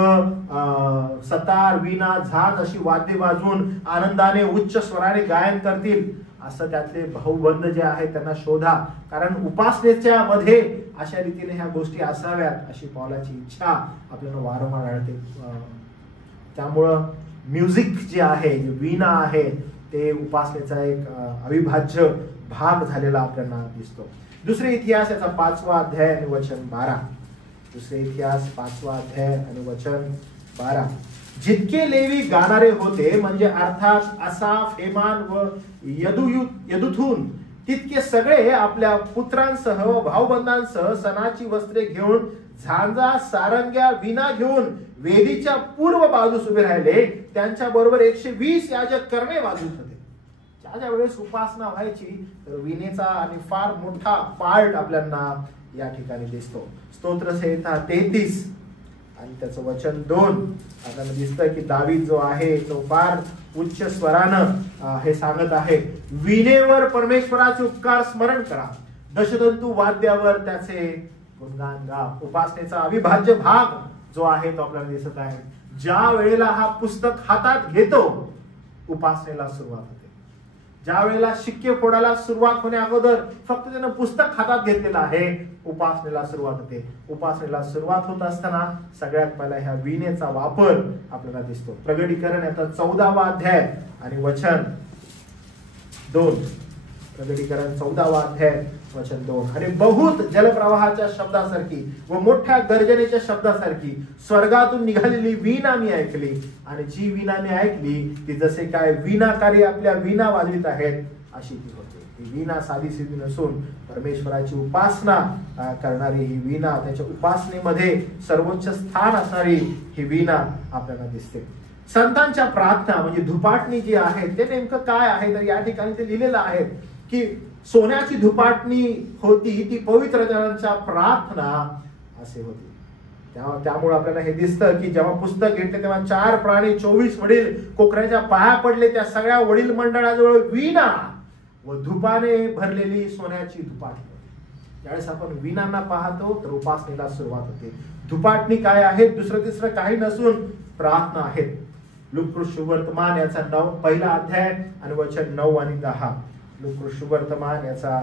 सतार, वीणा, झांज अशी वाद्य वाजवून आनंदाने उच्च स्वराने गायन करतील असं त्यातले भाऊबंध जे आहेत त्यांना शोधा. कारण उपासनेच्या मध्ये अशा रीतीने ह्या गोष्टी असाव्यात अशी पौलाची इच्छा आपल्याला वारंवार आढळते. त्यामुळं म्युझिक जे आहे, जे वीणा आहे, ते उपासनेचा एक अविभाज्य भाग झालेला आपल्याला दिसतो. दुसरे इतिहास याचा 5वा अध्याय आणि वचन 12. दुसरे इतिहास 5वा अध्याय आणि वचन 12. जितके लेवी गाणारे होते म्हणजे अर्थात असाफ, हेमान व यदुथून, तितके सगळे आपल्या पुत्रांसह भाऊबंधांसह सणाची वस्त्रे घेऊन झांजा, सारंग्या, वीणा घेऊन वेदीच्या पूर्व बाजूस उभे राहिले. त्यांच्या बरोबर 120 याजक करणे वाजवत होते. ज्या वेळेस उपासना व्हायची तर वीणेचा आणि फार मोठा पार्ट आपल्याला या ठिकाणी दिसतो. स्तोत्रसंहिता 33 आणि त्याचं वचन 2 आपल्याला दिसतं की दावीद जो आहे तो फार उच्च स्वरानं हे सांगत आहे, वीणेवर परमेश्वराचे उपकार स्मरण करा, दशतंतू वाद्यावर त्याचे गुणगान गा. उपासनेचा अविभाज्य भाग जो आहे तो आपल्याला दिसत आहे. ज्या वेळेला हा पुस्तक हातात घेतो उपासनेला सुरुवात होते. ज्या वेळेला शिक्के फोडायला सुरुवात होण्या अगोदर फक्त त्यानं पुस्तक हातात घेतलेलं आहे, उपासनेला सुरुवात होते. उपासनेला सुरुवात होत असताना सगळ्यात पहिला ह्या वीणेचा वापर आपल्याला दिसतो. प्रगटीकरण याचा 14वा अध्याय आणि वचन 2. प्रगटीकरण 14वा अध्याय वचन 2. आणि बहुत जलप्रवाहाच्या शब्दासारखी व मोठ्या गर्जनेच्या शब्दासारखी स्वर्गातून निघालेली वीणा मी ऐकली. आणि जी वीणा मी ऐकली ती जसे काय वीणाकारी आपल्या वीणा वाजवित आहेत अशी ती होते. ही वीणा साधी सिधी नसून परमेश्वराची उपासना करणारी ही वीणा, त्याच्या उपासनेमध्ये सर्वोच्च स्थान असणारी ही वीणा आपल्याला दिसते. संतांच्या प्रार्थना म्हणजे धुपाटणी जी आहे ते नेमकं काय आहे तर या ठिकाणी ते लिहिलेलं आहे की सोन्याची धुपाटणी होती ती पवित्र जनांच्या प्रार्थना असे होती. त्यामुळे आपल्याला हे दिसतं की जेव्हा पुस्तक घेतले तेव्हा 4 प्राणी 24 वडील कोकऱ्याच्या पाया पडले. त्या सगळ्या वडील मंडळाजवळ वीणा व धुपाने भरलेली सोन्याची धुपाटणी होती. ज्यावेळेस आपण वीणांना पाहतो तर उपासनेला सुरुवात होते. धुपाटणी काय आहे, दुसरं तिसरं काही नसून प्रार्थना आहेत. लूका सुवर्तमान याचा 1ला अध्याय आणि वचन 9 आणि 10. लूका सुवर्तमान याचा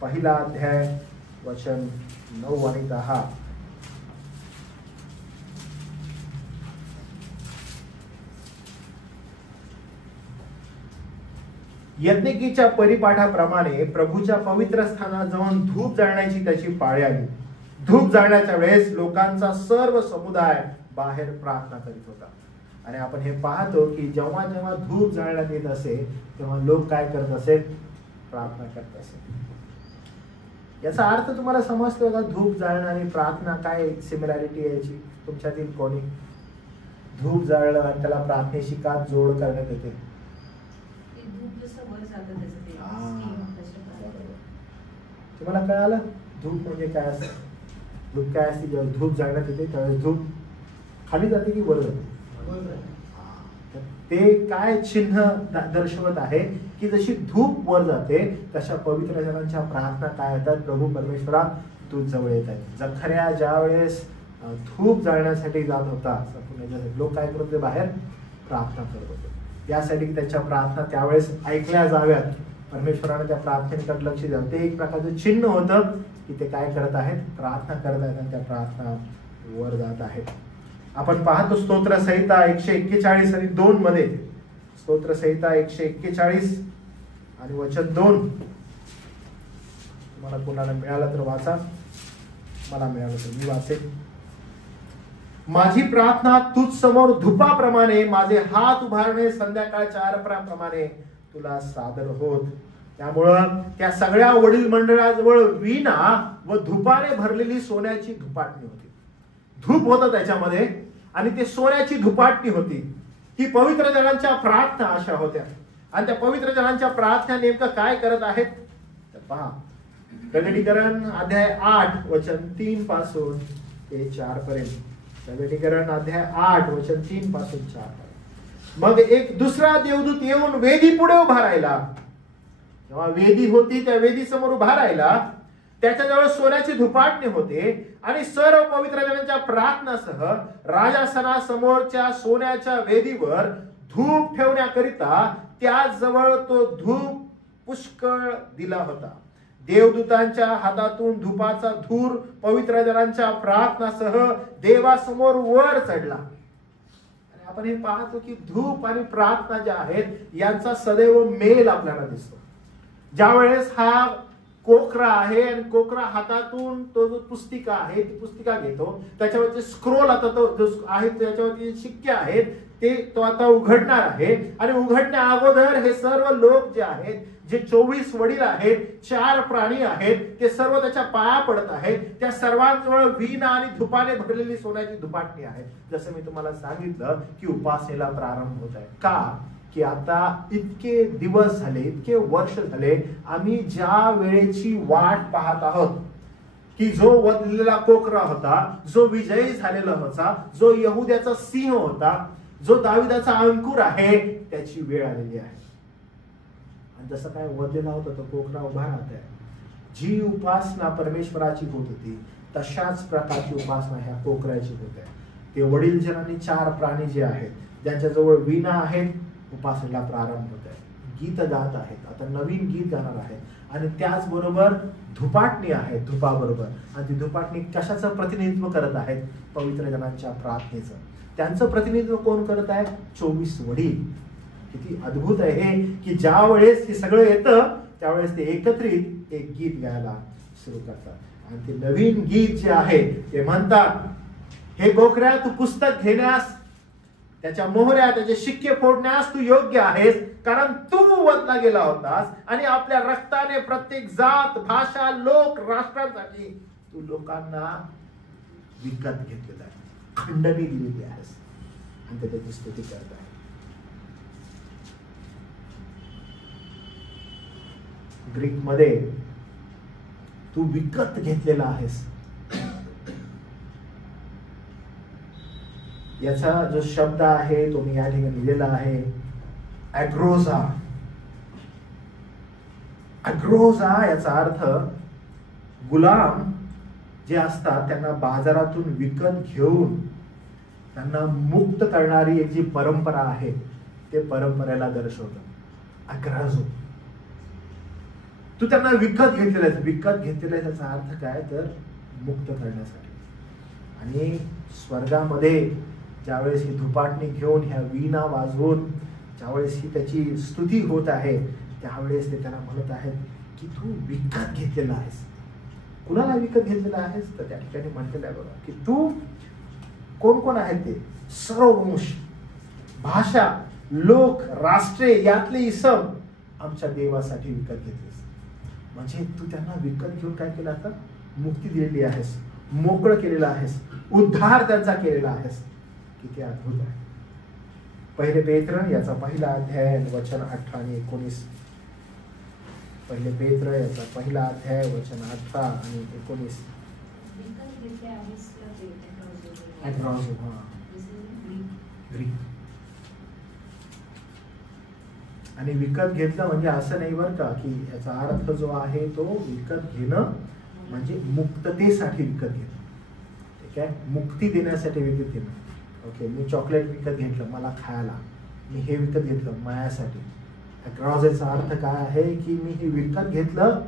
1ला अध्याय वचन 9 आणि 10. यज्ञकीच्या परिपाठाप्रमाणे प्रभूच्या पवित्र स्थानात जाऊन धूप जाळण्याची त्याची पाळी आली. धूप जाळण्याच्या वेळेस लोकांचा सर्व समुदाय बाहेर प्रार्थना करीत होता. आणि आपण हे पाहतो की जेव्हा जेव्हा धूप जाळण्यात येत असे तेव्हा लोक काय करत असे, प्रार्थना करत असे. याचा अर्थ तुम्हाला समजतोय का? धूप जाळणं आणि प्रार्थना काय सिमिलॅरिटी आहे याची? तुमच्यातील कोणी धूप जाळलं आणि त्याला प्रार्थनेशी का जोड करण्यात येते? तुम्हाला कळालं धूप म्हणजे काय असतं? धूप काय असते? जेव्हा धूप जाळण्यात येते त्यावेळेस धूप खाली जाते की वर जाते? ते काय चिन्ह दर्शवत आहे की जशी धूप वर जाते तशा पवित्र जनांच्या प्रार्थना काय होतात? प्रभू परमेश्वरा तू जवळ येत आहे. जखर्या ज्या वेळेस धूप जाळण्यासाठी जात होता लोक काय करत होते? बाहेर प्रार्थना करत होते यासाठी की त्यांच्या प्रार्थना त्यावेळेस ऐकल्या जाव्यात. परमेश्वराने त्या प्रार्थनेकडे लक्ष द्यावं. ते एक प्रकारचं चिन्ह होतं की ते काय करत आहेत? प्रार्थना करत आहेत आणि त्या प्रार्थना वर जात आहेत. आपण पाहतो स्तोत्र संहिता 141 आणि 2 मध्ये. स्तोत्र संहिता 141 आणि वचन 2. तुम्हाला कोणाला मिळालं तर वाचा, मला मिळालं तर मी वाचेन. माझी प्रार्थना तुझ समोर धुपाप्रमाणे, माझे हात उभारणे संध्याकाळच्या अर्पणाप्रमाणे तुला सादर होत. त्यामुळं त्या सगळ्या वडील मंडळाजवळ वीणा व धुपाने भरलेली सोन्याची धुपाटणी होती. धूप होतं त्याच्यामध्ये आणि ते सोन्याची धुपाटणी होती. ही पवित्र जनांच्या प्रार्थना अशा होत्या. आणि त्या पवित्र जनांच्या प्रार्थना नेमकं काय करत आहेत तर पहा. प्रकटीकरण अध्याय 8 वचन 3 पासून ते 4 पर्यंत. प्रकटीकरण अध्याय 8 वचन 3 पासून 4 पर्यंत. मग एक दुसरा देवदूत येऊन वेदी पुढे उभा राहिला. जेव्हा वेदी होती त्या वेदी समोर उभा राहिला. त्याच्याजवळ सोन्याची धुपाटणी होते आणि सर्व पवित्र जनांच्या प्रार्थनासह राजासनासमोरच्या सोन्याच्या वेदीवर धूप ठेवण्याकरिता त्याजवळ तो धूप पुष्कळ दिला होता. देवदूतांच्या हातातून धुपाचा धूर पवित्र जनांच्या प्रार्थनासह देवासमोर वर चढला. आणि आपण हे पाहतो की धूप आणि प्रार्थना ज्या आहेत यांचा सदैव मेल आपल्याला दिसतो. ज्यावेळेस हा कोकरा आहे आणि कोकरा हातातून तो जो पुस्तिका आहे ती पुस्तिका घेतो, त्याच्यावरचे स्क्रोल आता तो जो आहे त्याच्यावरती शिक्के आहेत ते तो आता उघडणार आहे. आणि उघडण्या अगोदर हे सर्व लोक जे आहेत, जे 24 वडील आहेत, 4 प्राणी आहेत, ते सर्व त्याच्या पाया पडत आहेत. त्या सर्वांजवळ वीणा आणि धुपाने भरलेली सोन्याची धुपाटणी आहे. जसं मी तुम्हाला सांगितलं की उपासनेला प्रारंभ होत आहे. का? की आता इतके दिवस झाले, इतके वर्ष झाले आम्ही ज्या वेळेची वाट पाहत आहोत की जो वधलेला कोकरा होता, जो विजयी झालेला होता, जो यहुद्याचा सिंह होता, जो दाविदाचा अंकुर आहे, त्याची वेळ आलेली आहे. आणि जसं काय वधलेला होता तो कोकरा उभा राहत आहे. जी उपासना परमेश्वराची होत होती तशाच प्रकारची उपासना ह्या कोकराची होत आहे. ते वडील जनांनी 4 प्राणी जे आहेत, ज्यांच्याजवळ वीणा आहेत, उपासनेला प्रारंभ होत आहे. गीत गात आहेत, आता नवीन गीत गाणार आहेत. आणि त्याचबरोबर धुपाटणी आहे धुपाबरोबर. आणि ती धुपाटणी कशाचं प्रतिनिधित्व करत आहेत? पवित्र जनांच्या प्रार्थनेचं. त्यांचं प्रतिनिधित्व कोण करत आहे? 24 वडील. किती अद्भुत आहे हे की ज्या वेळेस हे सगळं येतं त्यावेळेस ते एकत्रित एक गीत गायला सुरू करतात. आणि ते नवीन गीत जे आहे ते म्हणतात, हे गोखऱ्या तू पुस्तक घेण्यास, त्याच्या मोहऱ्या, त्याचे शिक्के फोडण्यास तू योग्य आहेस, कारण तू वधला गेला होतास आणि आपल्या रक्ताने प्रत्येक जात, भाषा, लोक, राष्ट्रांसाठी तू लोकांना विकत घेतलेला आहे, खंडणी दिलेली आहेस. आणि ते त्याची स्तुती करत आहे. ग्रीक मध्ये तू विकत घेतलेला आहेस याचा जो शब्द आहे तो मी या ठिकाणी लिहिलेला आहे, ॲग्रोझा. ॲग्रोझा याचा अर्थ गुलाम जे असतात त्यांना बाजारातून विकत घेऊन त्यांना मुक्त करणारी एक जी परंपरा आहे ते परंपरेला दर्शवतं. ॲग्राझो, तू त्यांना विकत घेतलेला आहेस. विकत घेतलेला आहे त्याचा अर्थ काय तर मुक्त करण्यासाठी. आणि स्वर्गामध्ये ज्यावेळेस ही धुपाटणी घेऊन ह्या वीणा वाजवून ज्यावेळेस ही त्याची स्तुती होत आहे त्यावेळेस ते त्यांना म्हणत आहेत की तू विकत घेतलेला आहेस. कुणाला विकत घेतलेला आहेस तर त्या ठिकाणी म्हटलेलं आहे बघा की तू कोण कोण आहेत ते सर्व वंश, भाषा, लोक, राष्ट्रे यातले इसम आमच्या देवासाठी विकत घेतलेस. म्हणजे तू त्यांना विकत घेऊन काय केलं आता? मुक्ती दिलेली आहेस, मोकळं केलेलं आहेस, उद्धार त्यांचा केलेला आहेस. किती अद्भुत आहे. पहिले पेत्र याचा पहिला अध्याय वचन 18 आणि 19. पहिले पेत्र याचा पहिला अध्याय वचन 18 आणि 19. ग्रीक. आणि विकत घेतलं म्हणजे असं नाही बरं का की याचा अर्थ जो आहे तो विकत घेणं म्हणजे मुक्ततेसाठी विकत घेणं. ठीक आहे, मुक्ती देण्यासाठी विकत घेणं. ओके, मी चॉकलेट विकत घेतलं मला खायला, मी हे विकत घेतलं माझ्यासाठी. ॲग्रॉझेचा अर्थ काय आहे की मी हे विकत घेतलं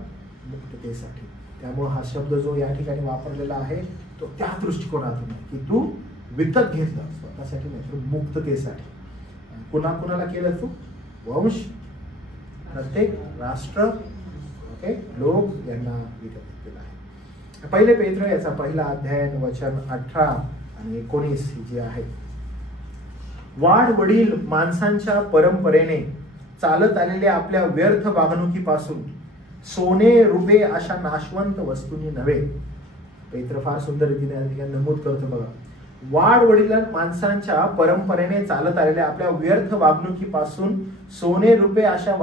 मुक्ततेसाठी. त्यामुळे हा शब्द जो या ठिकाणी वापरलेला आहे तो त्या दृष्टिकोनातून आहे की तू विकत घेतलं स्वतःसाठी नाही तर मुक्ततेसाठी. कुणाकुणाला केलं तू? वंश, प्रत्येक राष्ट्र, ओके, लोक यांना विकत घेतलेलं आहे. पहिले पेत्र याचा पहिला अध्याय वचन 18 आणि 19 जे आहे. वाढ वडील माणसांच्या परंपरेने चालत आलेल्या आपल्या व्यर्थ वागणुकीपासून सोने रुपे अशा नाशवंत वस्तूंनी नव्हे. पेत्र फार सुंदर रीतीने नमूद करतो बघा. वाढ वडील माणसांच्या परंपरेने चालत आलेल्या आपल्या व्यर्थ वागणुकीपासून सोने रुपे अशा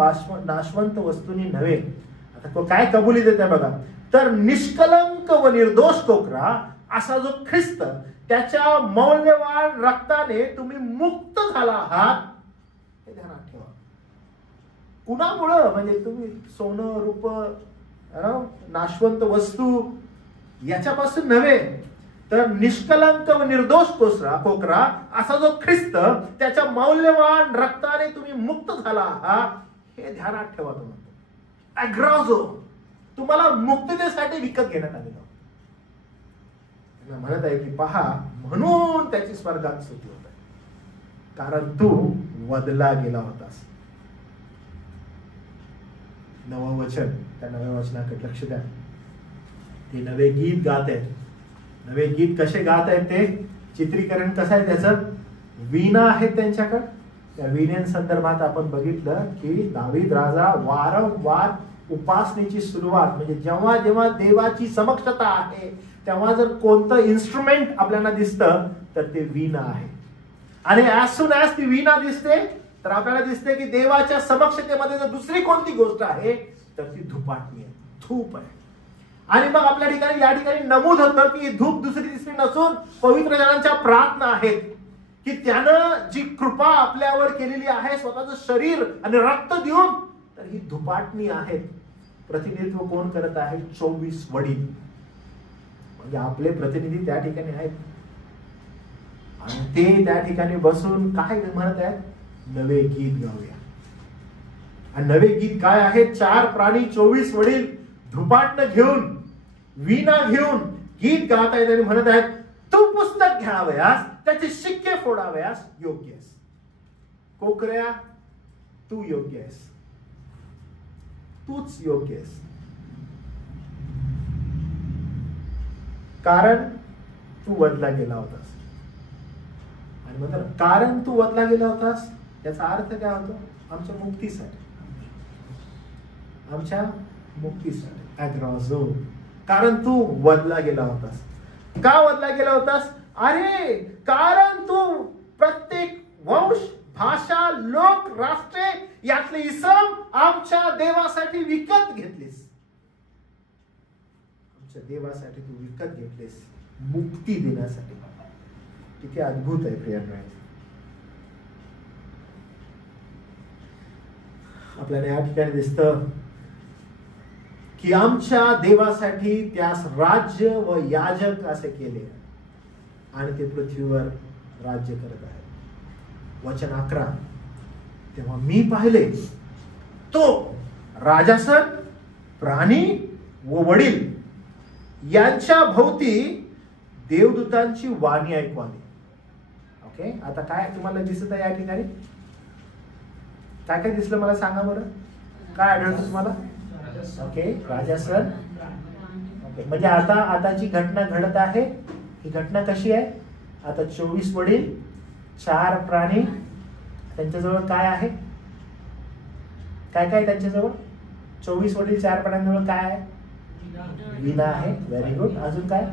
नाशवंत वस्तूंनी नव्हे. आता तो काय कबुली देते बघा. तर निष्कलंक व निर्दोष कोकरा असा जो ख्रिस्त त्याच्या मौल्यवान रक्ताने तुम्ही मुक्त झाला आहात हे ध्यानात ठेवा. कुणामुळं? म्हणजे तुम्ही सोनं रूप नाशवंत वस्तू याच्यापासून नव्हे तर निष्कलंक व निर्दोष कोकरा असा जो ख्रिस्त त्याच्या मौल्यवान रक्ताने तुम्ही मुक्त झाला आहात हे ध्यानात ठेवा. तो म्हणतो ॲग्रॉझो, तुम्हाला मुक्ततेसाठी विकत घेण्यात आलेलं. म्हणत आहे की पहा म्हणून त्याची स्वर्गात स्तुती होत आहे, कारण तू वदला गेला होतास. नवं वचन, त्या नव्या वचनाकडे लक्ष द्या. ते नवे गीत गात आहेत. नवे गीत कसे गात आहेत ते चित्रीकरण कसं आहे त्याचं? वीणा आहेत त्यांच्याकडे. त्या वीणेसंदर्भात आपण बघितलं की दावीद राजा वारंवार उपासनेची सुरुवात म्हणजे जेव्हा जेव्हा देवाची समक्षता आहे तेव्हा जर कोणतं इन्स्ट्रुमेंट आपल्याला दिसतं तर ते वीणा आहे. आणि ऍज सून ऍज ती वीणा दिसते तर आपल्याला दिसते की देवाच्या समक्षतेमध्ये जर दुसरी कोणती गोष्ट आहे तर ती धुपाटणी आहे, धूप आहे. आणि मग आपल्या ठिकाणी या ठिकाणी नमूद होतं की धूप दुसरी तिसरी नसून पवित्र जनांच्या प्रार्थना आहेत की त्यानं जी कृपा आपल्यावर केलेली आहे स्वतःचं शरीर आणि रक्त देऊन, तर ही धुपाटणी आहेत. प्रतिनिधित्व कोण करत आहे? 24 वडील, म्हणजे आपले प्रतिनिधी त्या ठिकाणी आहेत. आणि ते त्या ठिकाणी बसून काय म्हणत आहेत? नवे गीत गाऊया. आणि नवे गीत काय आहेत? 4 प्राणी 24 वडील धुपाटणं घेऊन वीणा घेऊन गीत गात आहेत आणि म्हणत आहेत तू पुस्तक घ्यावयास त्याचे शिक्के फोडावयास योग्य आहेस. कोकऱ्या तू योग्य आहेस, तूच योग्य आहेस. कारण तू वदला गेला होतास. आणि म्हणतात कारण तू वदला गेला होतास याचा अर्थ काय होतो? आमच्या मुक्तीसाठी, आमच्या मुक्तीसाठी. ॲग्रॉझो, कारण तू वदला गेला होतास. का वदला गेला होतास? अरे कारण तू प्रत्येक वंश, भाषा, लोक, राष्ट्रे यातले इसम आमच्या देवासाठी विकत घेतलीस. आमच्या देवासाठी तू विकत घेतलीस मुक्ती देण्यासाठी. किती अद्भुत आहे प्रियांनो. आपल्याला या ठिकाणी दिसतं की आमच्या देवासाठी त्यास राज्य व याजक असे केले आणि ते पृथ्वीवर राज्य करत आहे. वचन 11, तेव्हा मी पाहिले तो राजासन, प्राणी व वडील यांच्या भोवती देवदूतांची वाणी ऐकू आली. ओके, आता काय तुम्हाला दिसत आहे या ठिकाणी? काय काय दिसलं मला सांगा बरं. काय आढळतं तुम्हाला? ओके, राजासन. ओके, म्हणजे आताची घटना घडत आहे. ही घटना कशी आहे? आता 24 वडील, 4 प्राणी, त्यांच्याजवळ काय आहे? काय काय त्यांच्याजवळ? 24 वडील 4 प्राण्यांजवळ काय आहे? वीणा आहे. Very good. अजून काय?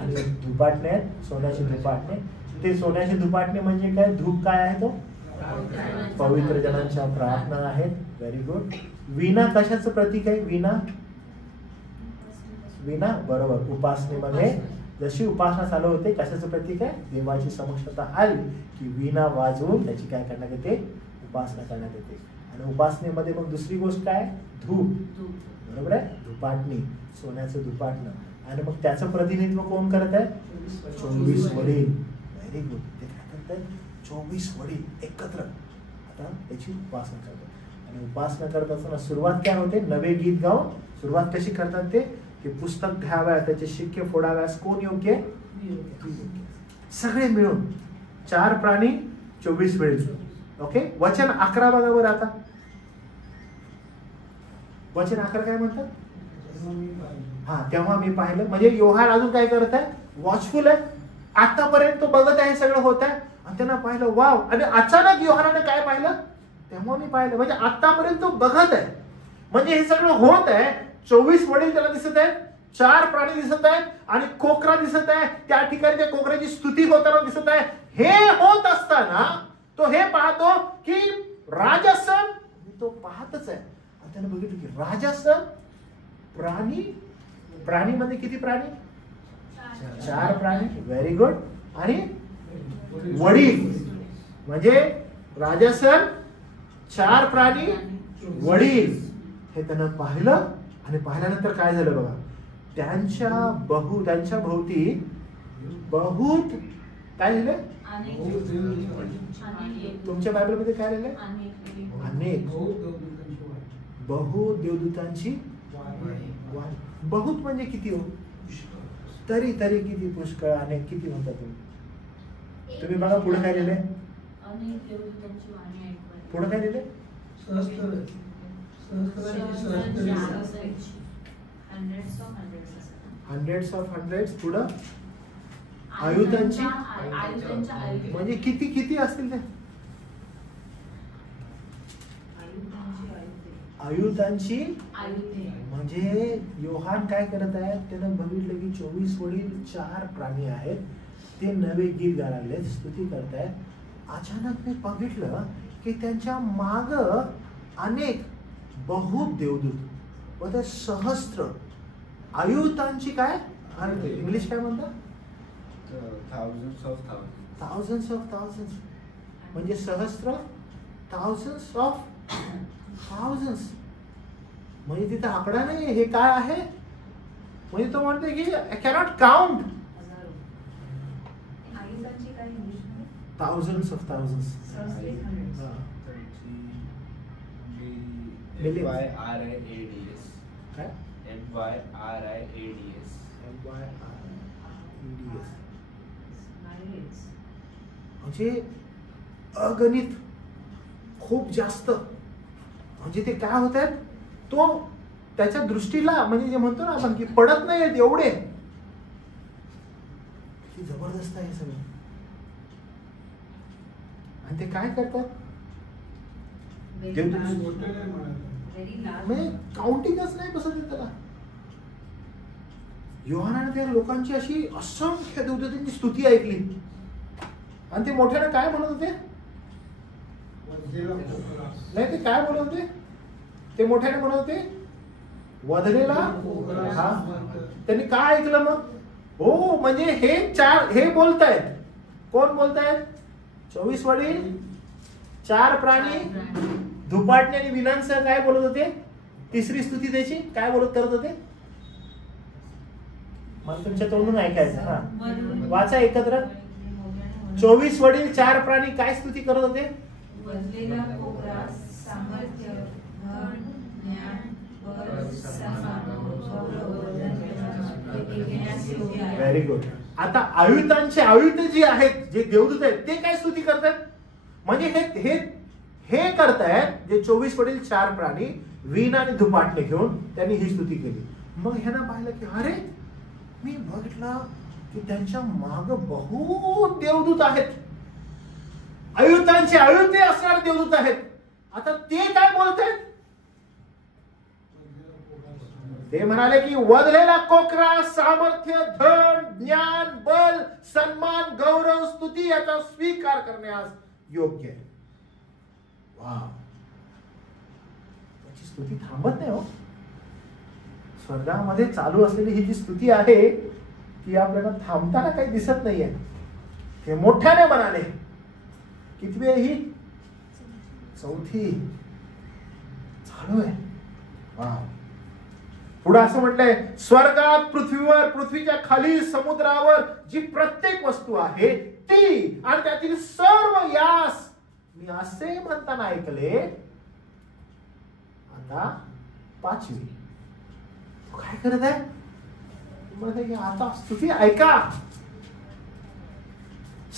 आणि धुपाटणे आहेत, सोन्याचे धुपाटणे. ते सोन्याचे धुपाटणे म्हणजे काय? धूप काय आहे तो? पवित्र जनांच्या प्रार्थना आहेत. Very good. वीणा कशाचं प्रतीक आहे? वीणा वीणा बरोबर, उपासनेमध्ये जशी उपासना चालू होते कशाचं प्रतीक आहे? देवाची समक्षता आली की वीणा वाजवून त्याची काय करण्यात येते? उपासना करण्यात येते. आणि उपासनेमध्ये मग दुसरी गोष्ट काय? धूप. बरोबर आहे. धुपाटणी, सोन्याचं धुपाटणं. आणि मग त्याचं प्रतिनिधित्व कोण करत आहे? 24 वडील. Very good. ते काय करतात? 24 वडील एकत्र आता त्याची उपासना करतात. आणि उपासना करत असताना सुरुवात काय होते? नवे गीत गाऊन सुरुवात कशी करतात ते? की पुस्तक घ्याव्या, त्याचे शिक्के फोडाव्यास कोण योग्य? सगळे मिळून 4 प्राणी 24 वडील. ओके. वचन 11 बघा बरं आता. वचन 11 काय म्हणतात? हा, तेव्हा मी पाहिलं. म्हणजे योहान अजून काय करत आहे? वॉचफुल आहे. आतापर्यंत तो बघत आहे सगळं होत आहे आणि त्यांना पाहिलं वाव. आणि अचानक योहानाने काय पाहिलं? तेव्हा मी पाहिलं. म्हणजे आतापर्यंत तो बघत आहे, म्हणजे हे सगळं होत आहे. 24 वडील त्याला दिसत आहेत, 4 प्राणी दिसत आहेत आणि कोकरा दिसत आहे. त्या ठिकाणी त्या कोकराची स्तुती होताना दिसत आहे. हे होत असताना तो हे पाहतो की राजासन, तो पाहतच आहे. त्याने बघितलं की राजासन प्राणी, प्राणीमध्ये किती प्राणी? 4 प्राणी. Very good. आणि वडील म्हणजे राजासन, 4 प्राणी, वडील. हे त्यानं पाहिलं. आणि पाहिल्यानंतर काय झालं बघा? त्यांच्या भोवती बहुत काय झालं? तुमच्या बायबलमध्ये काय लिहिलंय? अनेक बहुत देवदूतांची वाण. बहुत म्हणजे किती हो? तरी किती? पुष्कळ. अनेक किती म्हणता तुम्ही बघा पुढे काय लिहिलंय? पुढे काय लिहिलंय? Hundreds of hundreds. पुढं आयुधांची, म्हणजे किती असतील ते? आयुधांची. म्हणजे योहान काय करत आहे? त्यानं बघितलं की 24 वडील 4 प्राणी आहेत. ते नवे गीत गायला स्तुती करतायत. अचानक मी बघितलं की त्यांच्या माग अनेक बहुत देवदूत व ते सहस्त्र आयुधांची काय? इंग्लिश काय म्हणतात? thousands of thousands. म्हणजे सहस्त्र, thousands of thousands. म्हणजे तिथे आकडा नाही, हे काय आहे? म्हणजे तो म्हणते की I cannot count. Thousands of thousands. FYRIADS. काय? FYRIADS. म्हणजे अगणित, खूप जास्त. म्हणजे ते काय होत आहेत? तो त्याच्या दृष्टीला म्हणजे जे म्हणतो ना आपण की पडत नाही आहेत एवढे. किती जबरदस्त आहे सगळं. आणि ते काय करतात? म्हणजे काउंटिंगच नाही बसत त्याला. योहानाने त्या लोकांची अशी असंख्य देवदूतांची स्तुती ऐकली आणि ते मोठ्याने काय म्हणत होते? नाही, ते काय म्हणत होते? ते मोठ्याने म्हणत होते वधलेला. हा, त्यांनी काय ऐकलं मग? हो, म्हणजे हे बोलतायत. कोण बोलतायत? 24 वडील, 4 प्राणी, धुपाटणे आणि विनांसह काय बोलत होते? तिसरी स्तुती त्याची काय करत होते? मला तुमच्या तोंडून ऐकायचं. हा, वाचा एकत्र. 24 वडील 4 प्राणी काय स्तुती करत होते? Very good. आता आयुध जी आहेत, जे देवदूत आहेत, ते काय स्तुती करतात? म्हणजे हे करतायत जे 24 वडील 4 प्राणी वीणा आणि धुपाटणे घेऊन त्यांनी ही स्तुती केली. मग ह्यांना पाहिलं की अरे, मी बघितलं की त्यांच्या माग बहुत देवदूत आहेत. आयुधांचे असणारे देवदूत आहेत. आता ते काय बोलत आहेत? ते म्हणाले की वधलेला कोकरा सामर्थ्य, धन, ज्ञान, बल, सन्मान, गौरव, स्तुती याचा स्वीकार करण्यास योग्य आहे. वा, त्याची स्तुती थांबत नाही हो. स्वर्गामध्ये चालू असलेली ही जी स्तुती आहे ती आपल्याला थांबताना काही दिसत नाहीये. ते मोठ्याने म्हणाले. कितवी आहे ही? चौथी चालू आहे. वा, पुढे असं म्हटलंय, स्वर्गात, पृथ्वीवर, पृथ्वीच्या खाली, समुद्रावर जी प्रत्येक वस्तू आहे ती आणि त्यातील सर्व यास मी असे म्हणताना ऐकले. आता पाचवी. तो काय करत आहे? आता स्तुती ऐका.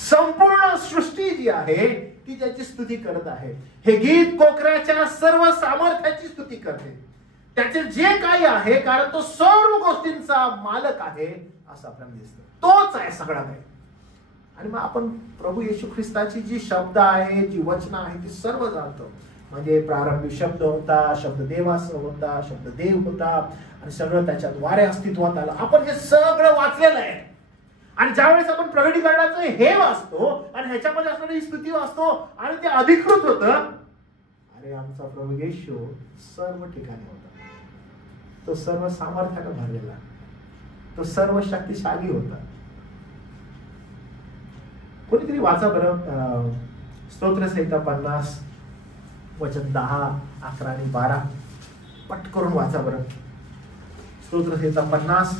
संपूर्ण सृष्टी जी आहे ती त्याची स्तुती करत आहे. हे गीत कोकराच्या सर्व सामर्थ्याची स्तुती करते. त्याचे जे काही आहे, कारण तो सर्व गोष्टींचा मालक आहे असं आपल्याला दिसतं. तोच आहे सगळा काही. आणि मग आपण प्रभू येशू ख्रिस्ताची जी शब्द आहे, जी वचनं आहे ती सर्व जाणतो. म्हणजे प्रारंभी शब्द होता, शब्द देवासह होता, शब्द देव होता आणि सगळं त्याच्याद्वारे अस्तित्वात आलं. आपण हे सगळं वाचलेलं आहे. आणि ज्यावेळेस आपण प्रगटीकरणाचं हे वाचतो आणि ह्याच्यामध्ये असणारी स्तुती वाचतो आणि ते अधिकृत होतं, अरे आमचा प्रभू येशू सर्व ठिकाणी होता. तो सर्व सामर्थ्याने भरलेला, तो सर्व शक्तिशाली होता. कोणीतरी वाचा बरं स्तोत्रसंहिता 50 वचन 10, 11 आणि 12 पट करून वाचा बरं. स्तोत्रसंहिता 50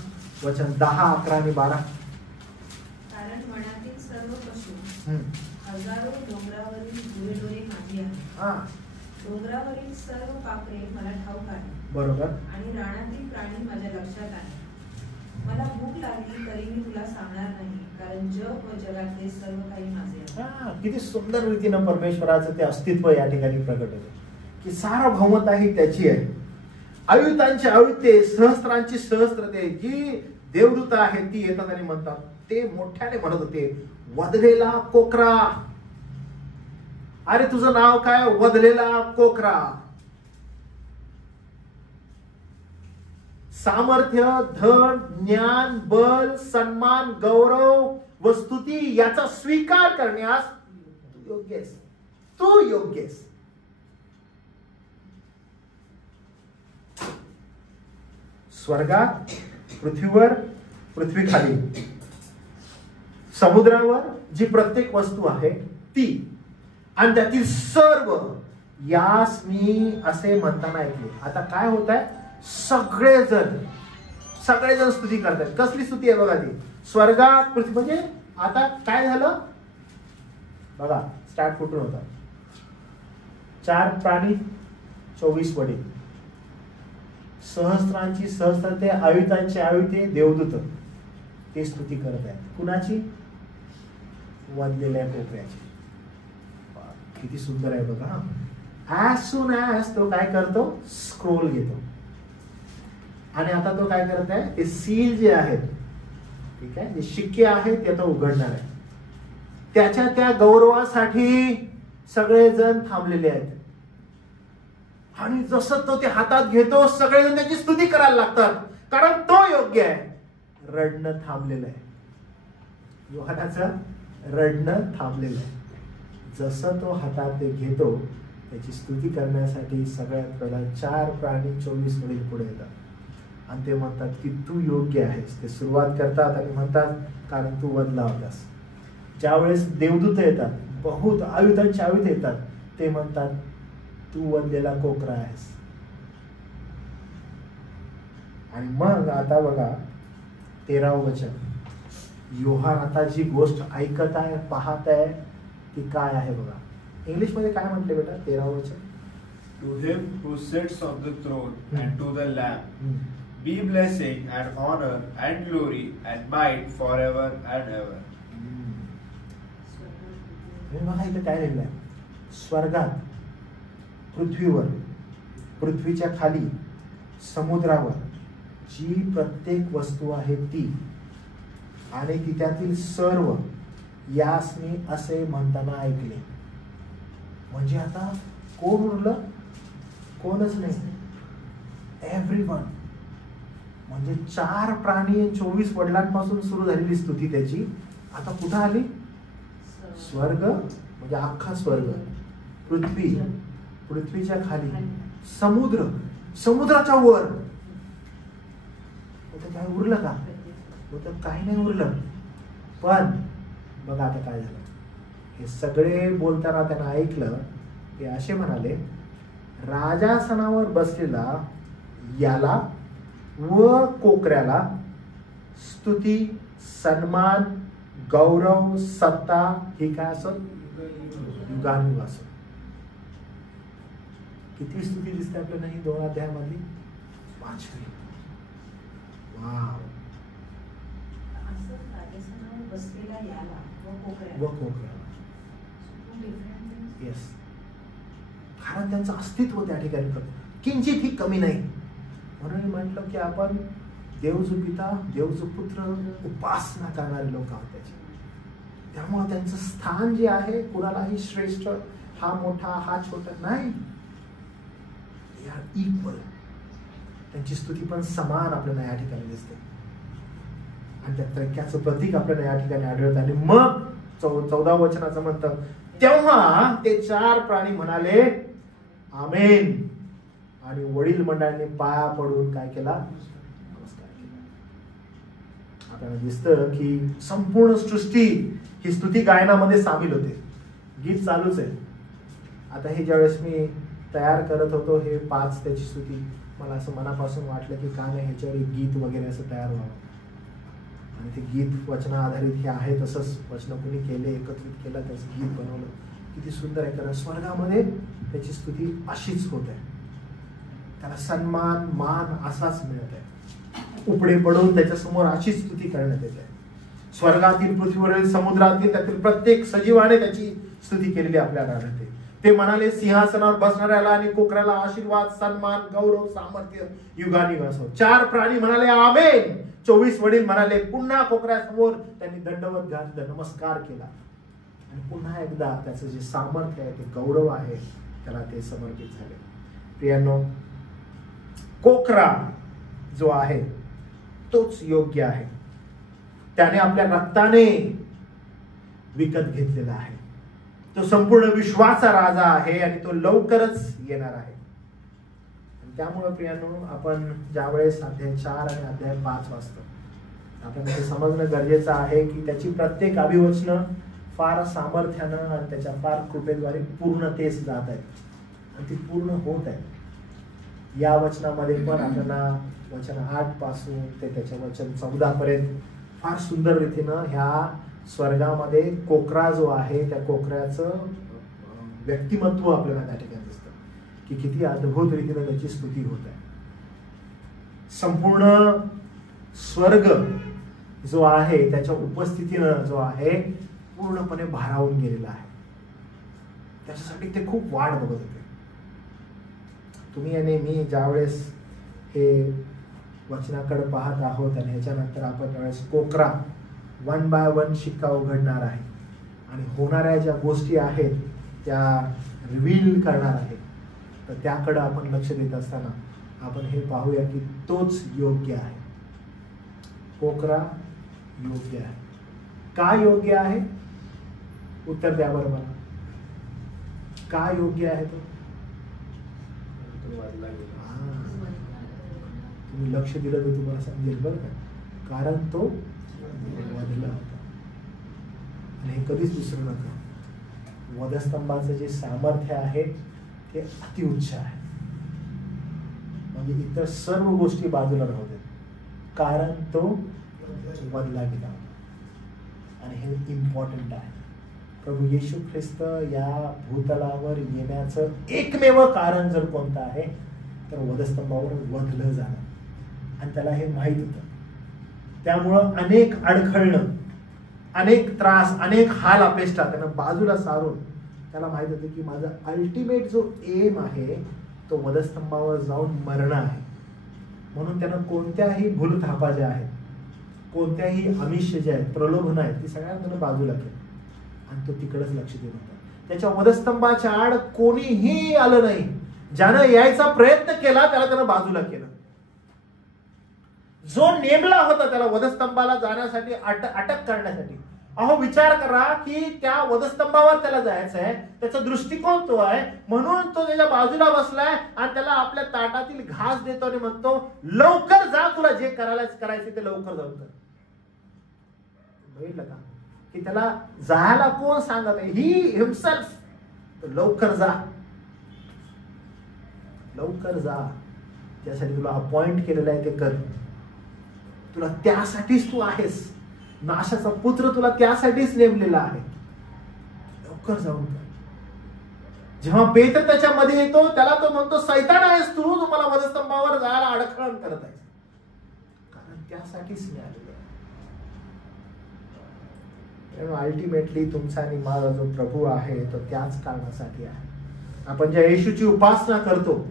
वचन 10, 11 आणि 12. कारण वनातील सर्व पशु, हजारो डोंगरावरील गुरेढोरे माझी आहेत. डोंगरावरील सर्व पाखरे मला ठाऊक आहे. बरोबर. आणि रानातील प्राणी माझ्या लक्षात आहे. मला भूक लागली तरी मी तुला सांगणार नाही, कारण जग व जगातले सर्व काही माझे आहे. किती सुंदर रीतीनं परमेश्वराचं ते अस्तित्व या ठिकाणी प्रकट होते की सार्वभौमता ही त्याची आहे. आयुतांची आयुते, सहस्त्रांची सहस्त्रते, जी देवदूत आहे ती येतात आणि म्हणतात. ते मोठ्याने म्हणत होते, वधलेला कोकरा. अरे तुझं नाव काय? वधलेला कोकरा. सामर्थ्य, धन, ज्ञान, बल, सन्मान, गौरव व स्तुती याचा स्वीकार करण्यास तू योग्य आहेस. तू योग्य आहेस. स्वर्गात, पृथ्वीवर, पृथ्वीखाली, समुद्रावर जी प्रत्येक वस्तू आहे ती आणि त्यातील सर्व यास मी असे म्हणताना ऐकले. आता काय होत आहे? सगळेजण स्तुती करतात. कसली स्तुती आहे बघा ती? स्वर्गात, पृथ्वी. म्हणजे आता काय झालं बघा, स्टार्ट कुठून होता? 4 प्राणी, 24 वडील, सहस्त्रांची सहस्त्रते, आयुतांची आयुते, देवदूत ते स्तुती करत आहेत. कुणाची? वधलेल्या कोकऱ्याची. किती सुंदर आहे बघा. ऍज सून ऍज तो काय करतो? स्क्रोल घेतो. आणि आता तो काय करत आहे? ते सील जे आहेत, ठीक आहे, जे शिक्के आहेत ते आता उघडणार आहे. त्याच्या त्या गौरवासाठी सगळेजण थांबलेले आहेत. आणि जसं तो ते हातात घेतो सगळेजण त्याची स्तुती करायला लागतात, कारण तो योग्य आहे. रडणं थांबलेलं आहे. योहानाचं रडणं थांबलेलं आहे. जसं तो हातात ते घेतो त्याची स्तुती करण्यासाठी सगळ्यात पहिला 4 प्राणी 24 वडील पुढे येतात आणि ते म्हणतात की तू योग्य आहेस. ते सुरुवात करतात आणि म्हणतात कारण तू वधला होतास. ज्यावेळेस देवदूत येतात, बहुत आयुधांचे आयुध येतात, ते म्हणतात तू वधलेला कोकरा आहेस. आणि मग आता बघा 13व वचन. योहान आता जी गोष्ट ऐकत आहे, पाहत आहे, ती काय आहे बघा. इंग्लिश मध्ये काय म्हटले बेटा 13व वचन? To him who sits on the throne and to the Lamb be blessing and honor and glory and might forever and ever. बघा इथे काय लिहिलं आहे? स्वर्गात, पृथ्वीवर, पृथ्वीच्या खाली, समुद्रावर जी प्रत्येक वस्तू आहे ती आणि ती त्यातील सर्व यास मी असे म्हणताना ऐकले. म्हणजे आता कोण उरलं? कोणच नाही. एव्हरीवन. म्हणजे 4 प्राणी 24 वडिलांपासून सुरू झालेली स्तुती त्याची आता कुठं आली? स्वर्ग, म्हणजे अख्खा स्वर्ग, पृथ्वी, पृथ्वीच्या खाली, समुद्र, समुद्राच्या वर. काय उरलं का? काही नाही उरलं. पण बघा आता काय झालं. हे सगळे बोलताना त्यांना ऐकलं. ते असे म्हणाले, राजासनावर बसलेला याला व कोकऱ्याला स्तुती, सन्मान, गौरव, सत्ता ही काय असत? युगानुयुग असत. किती स्तुती दिसते आपल्याला ही 2 अध्यायामध्ये? 5वी. वाव. व कोकऱ्याला. येस. कारण त्यांचं अस्तित्व त्या ठिकाणी किंचित ही कमी नाही. म्हणून मी म्हटलं की आपण देव जो पिता, देव जो पुत्र उपासना करणारे लोक आहोत त्याची. त्यामुळे त्यांचं स्थान जे आहे कुणालाही श्रेष्ठ, हा मोठा, हा छोटा नाही. इक्वल. त्यांची स्तुती पण समान आपल्याला या ठिकाणी दिसते. आणि त्या त्रैक्याचं प्रतीक आपल्याला या ठिकाणी आढळतं. आणि मग 14 वचनाचं म्हणतं, तेव्हा ते 4 प्राणी म्हणाले आमेन. आणि वडील मंडळांनी पाया पडून काय केला? नमस्कार केला. आपल्याला दिसतं की संपूर्ण सृष्टी ही स्तुती गायनामध्ये सामील होते. गीत चालूच आहे. आता हे ज्यावेळेस मी तयार करत होतो हे 5 त्याची स्तुती, मला असं मनापासून वाटलं की का नाही ह्याच्यावर एक गीत वगैरे असं तयार व्हावं. आणि ते गीत वचना आधारित हे आहे तसंच वचन कुणी केले, एकत्रित केलं, त्याचं गीत बनवलं. किती सुंदर आहे. कारण स्वर्गामध्ये त्याची स्तुती अशीच होत आहे. त्याला सन्मान, मान असाच मिळत आहे. उपडे पडून त्याच्यासमोर अशीच स्तुती करण्यात येते. स्वर्गातील, पृथ्वीवरील, समुद्रातील, त्यातील प्रत्येक सजीवाने त्याची स्तुती केलेली आपल्याला आढळते. ते म्हणाले, सिंहासनावर बसणाऱ्याला आणि कोकऱ्याला आशीर्वाद, सन्मान, गौरव, सामर्थ्य युगानुयुग असो. 4 प्राणी म्हणाले आमेन. 24 वडील म्हणाले. पुन्हा कोकऱ्यासमोर त्यांनी दंडवत घातलं, नमस्कार केला. आणि पुन्हा एकदा त्याचं जे सामर्थ्य आहे, ते गौरव आहे, त्याला ते समर्पित झाले. प्रियांनो, कोकरा जो आहे तोच योग्य आहे. त्याने आपल्या रक्ताने विकत घेतलेला आहे. तो संपूर्ण विश्वाचा राजा आहे आणि तो लवकरच येणार आहे. त्यामुळे प्रियांनो, आपण ज्यावेळेस अध्याय 4 आणि अध्याय 5 वाचतो, आपल्याला हे समजणं गरजेचं आहे की त्याची प्रत्येक अभिवचनं फार सामर्थ्यानं आणि त्याच्या फार कृपेद्वारे पूर्णतेस जात आहेत आणि ती पूर्ण होत आहे. या वचनामध्ये पण आपल्याला वचन 8 पासून ते त्याच्या वचन 14 पर्यंत फार सुंदर रीतीनं ह्या स्वर्गामध्ये कोकरा जो आहे त्या कोकऱ्याचं व्यक्तिमत्व आपल्याला त्या ठिकाणी दिसतं की किती अद्भुत रीतीनं त्याची स्तुती होत आहे. संपूर्ण स्वर्ग जो आहे त्याच्या उपस्थितीनं जो आहे पूर्णपणे भारावून गेलेला आहे. त्याच्यासाठी ते खूप वाट बघत होते. तुम्ही आणि मी ज्यावेळेस हे वचनाकडे पाहत आहोत आणि ह्याच्यानंतर आपण ज्यावेळेस कोकरा 1 by 1 शिक्का उघडणार आहे आणि होणाऱ्या ज्या गोष्टी आहेत त्या रिव्हील करणार आहेत, तर त्याकडे आपण लक्ष देत असताना आपण हे पाहूया की तोच योग्य आहे. कोकरा योग्य आहे. का योग्य आहे? उत्तर द्या बरं मला. का योग्य आहे तो? तुम्ही लक्ष दिलं तर तुम्हाला समजेल बरं का. कारण तो वधला होता. आणि हे कधीच विसरू नका, वधस्तंभाचं जे सामर्थ्य आहे ते अतिउच्च आहे. म्हणजे इतर सर्व गोष्टी बाजूला राहू देत, कारण तो वधला गेला होता. आणि हे इम्पॉर्टंट आहे. प्रभू येशू ख्रिस्त या भूतलावर येण्याचं एकमेव कारण जर कोणतं आहे तर वधस्तंभावर वधलं जाणं. आणि त्याला हे माहीत होतं. त्यामुळं अनेक अडखळणं, अनेक त्रास, अनेक हाल अपेष्टा त्यानं बाजूला सारून त्याला माहित होतं की माझा अल्टिमेट जो एम आहे तो वधस्तंभावर जाऊन मरणं आहे. म्हणून त्यानं कोणत्याही भूलथापा ज्या आहेत, कोणत्याही आमिष जे आहेत, प्रलोभन आहेत, ती सगळ्यांना बाजूला केलं आणि तो तिकडेच लक्ष देत होता. त्याच्या वधस्तंभाच्या आड कोणीही आलं नाही. ज्यानं यायचा प्रयत्न केला त्याला त्यानं बाजूला केलं. जो नेमला होता त्याला वधस्तंभाला जाण्यासाठी, अटक करण्यासाठी. अहो विचार करा की त्या वधस्तंभावर त्याला जायचं आहे, त्याचा दृष्टिकोन तो आहे, म्हणून तो त्याच्या बाजूला बसलाय आणि त्याला आपल्या ताटातील घास देतो आणि म्हणतो लवकर जा, तुला जे करायचं ते लवकर जाऊन कर. बघितलं का की त्याला जायला कोण सांगत आहे? He himself. लवकर जा, लवकर जा, त्यासाठी तुला अपॉइंट केलेलं आहे ते कर. तुला त्यासाठीच तू आहेस, नाशाचा पुत्र तुला त्यासाठीच नेमलेला आहे. लवकर जाऊन कर. जेव्हा पेत्र त्याच्यामध्ये येतो त्याला तो म्हणतो सैतान आहेस तू, तुम्हाला वधस्तंभावर जायला अडखळण करत आहेस. कारण त्यासाठीच मी आलेलो आहे. अल्टिमेटली तुमचा आणि माझा जो प्रभू आहे तो त्याच कारणासाठी आहे. आपण ज्या येशूची उपासना करतो,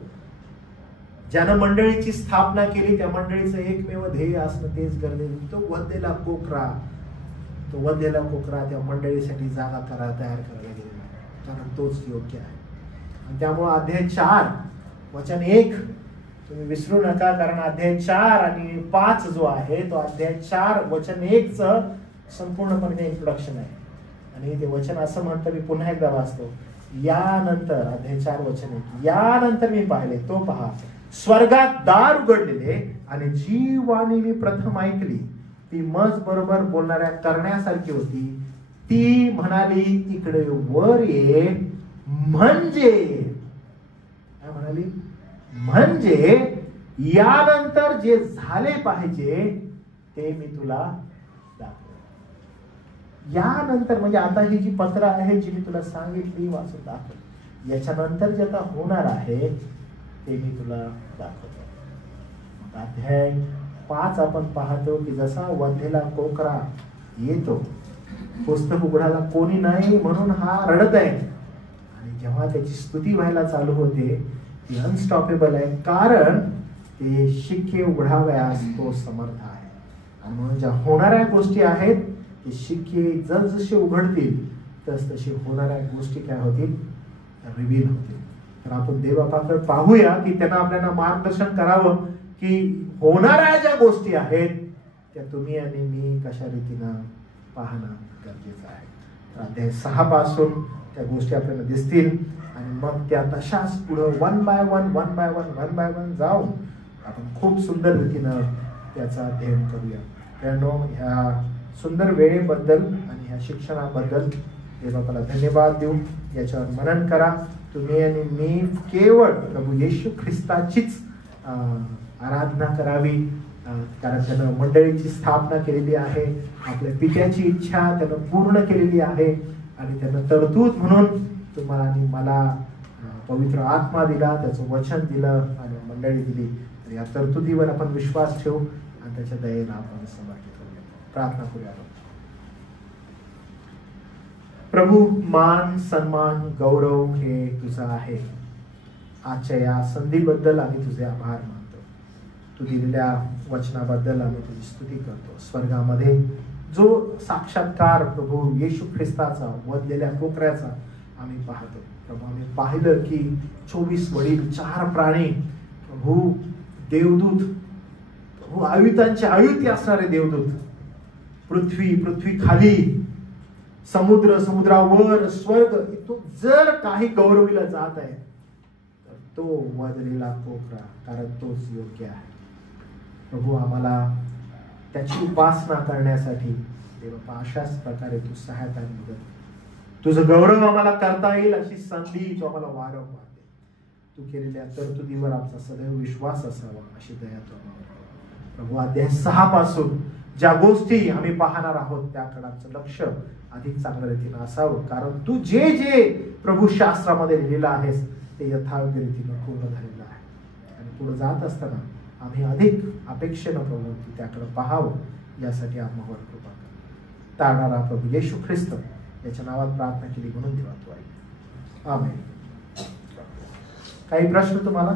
ज्यानं मंडळीची स्थापना केली, त्या मंडळीचं एकमेव ध्येय असणं तेच गरजेचं. तो वधलेला कोकरा त्या मंडळीसाठी जागा तयार करायला गेलेला आहे, कारण तोच योग्य आहे. आणि त्यामुळे अध्याय 4 वचन 1 तुम्ही विसरू नका, कारण अध्याय 4 आणि 5 जो आहे तो अध्याय 4 वचन 1 च संपूर्णपणे इंट्रोडक्शन आहे. आणि ते वचन असं म्हणतं, मी पुन्हा एकदा वाचतो. यानंतर अध्याय 4 वचन 1, यानंतर मी पाहिले, तो पहा स्वर्गात दार उघडलेले आणि जी वाणी मी प्रथम ऐकली ती मज बरोबर बोलणाऱ्या करण्यासारखी होती. ती म्हणाली इकडे वर ये, म्हणजे काय म्हणाली? म्हणजे यानंतर जे झाले पाहिजे ते मी तुला दाखव. यानंतर म्हणजे आता ही जी पत्र आहे जी मी तुला सांगितली वाचून दाखव, याच्यानंतर जे आता होणार आहे ते मी तुला दाखवतो. अध्याय 5 आपण पाहतो की जसा वधलेला कोकरा येतो, पुस्तक उघडायला कोणी नाही म्हणून हा रडत आहे, आणि जेव्हा त्याची स्तुती व्हायला चालू होते ती अनस्टॉपेबल आहे, कारण ते शिक्के उघडावयास तो समर्थ आहे. आणि म्हणून ज्या होणाऱ्या गोष्टी आहेत ते शिक्के जसजसे उघडतील तसतसे होणाऱ्या गोष्टी काय होतील? रिव्हील होतील. तर आपण देवबापाकडे पाहूया की त्यांना आपल्याला मार्गदर्शन करावं की होणाऱ्या ज्या गोष्टी आहेत त्या तुम्ही आणि मी कशा रीतीनं पाहणं गरजेचं आहे. तर अध्याय 6 पासून त्या गोष्टी आपल्याला दिसतील आणि मग त्या तशाच पुढं वन बाय वन जाऊन आपण खूप सुंदर रीतीनं त्याचा अध्ययन करूया. त्यानो ह्या सुंदर वेळेबद्दल आणि ह्या शिक्षणाबद्दल देवबापाला धन्यवाद देऊ. याच्यावर मनन करा. तुम्ही आणि मी केवळ प्रभू येशू ख्रिस्ताचीच आराधना करावी, कारण त्यानं मंडळीची स्थापना केलेली आहे, आपल्या पित्याची इच्छा त्यानं पूर्ण केलेली आहे, आणि त्यानं तरतूद म्हणून तुम्हाला आणि मला पवित्र आत्मा दिला, त्याचं वचन दिलं आणि मंडळी दिली. तर या तरतुदीवर आपण विश्वास ठेवू आणि त्याच्या दयेला आपण समर्पित करूया. प्रार्थना करूया. प्रभू, मान सन्मान गौरव हे तुझा आहे. आजच्या या संधीबद्दल आम्ही तुझे आभार मानतो. तू दिलेल्या वचनाबद्दल आम्ही तुझी स्तुती करतो. स्वर्गामध्ये जो साक्षात्कार प्रभू येशू ख्रिस्ताचा, वधलेल्या कोकऱ्याचा आम्ही पाहतो. प्रभू, आम्ही पाहिलं की 24 वडील, 4 प्राणी, प्रभू देवदूत, प्रभू आयुतांचे आयुती असणारे देवदूत, पृथ्वी खाली, समुद्र समुद्रावर, स्वर्ग, तो जर काही गौरविला जात आहे तर तो वधलेला कोकरा, कारण तोच योग्य आहे. प्रभू, आम्हाला त्याची उपासना करण्यासाठी देवा अशाच प्रकारे तू सहायता आणि मदत, तुझं गौरव आम्हाला करता येईल अशी संधी तू आम्हाला वारंवार दे. तू केलेल्या तरतुदीवर आमचा सदैव विश्वास असावा अशी दया तू आम्हाला. प्रभू, अध्याय 6 पासून ज्या गोष्टी आम्ही पाहणार आहोत त्याकडे आमचं लक्ष अधिक चांगल्या रीतीनं असावं, कारण तू जे जे प्रभू शास्त्रामध्ये लिहिलेलं आहेस ते यथायोग्य रीतीनं पूर्ण झालेलं आहे. आणि पुढे जात असताना आम्ही अधिक अपेक्षेनं प्रभू त्याकडे पाहावं, यासाठी आम्हावर कृपा कर. तारणारा प्रभू येशू ख्रिस्त याच्या नावात प्रार्थना केली म्हणून तेव्हा तू ऐक. आमेन. काही प्रश्न तुम्हाला?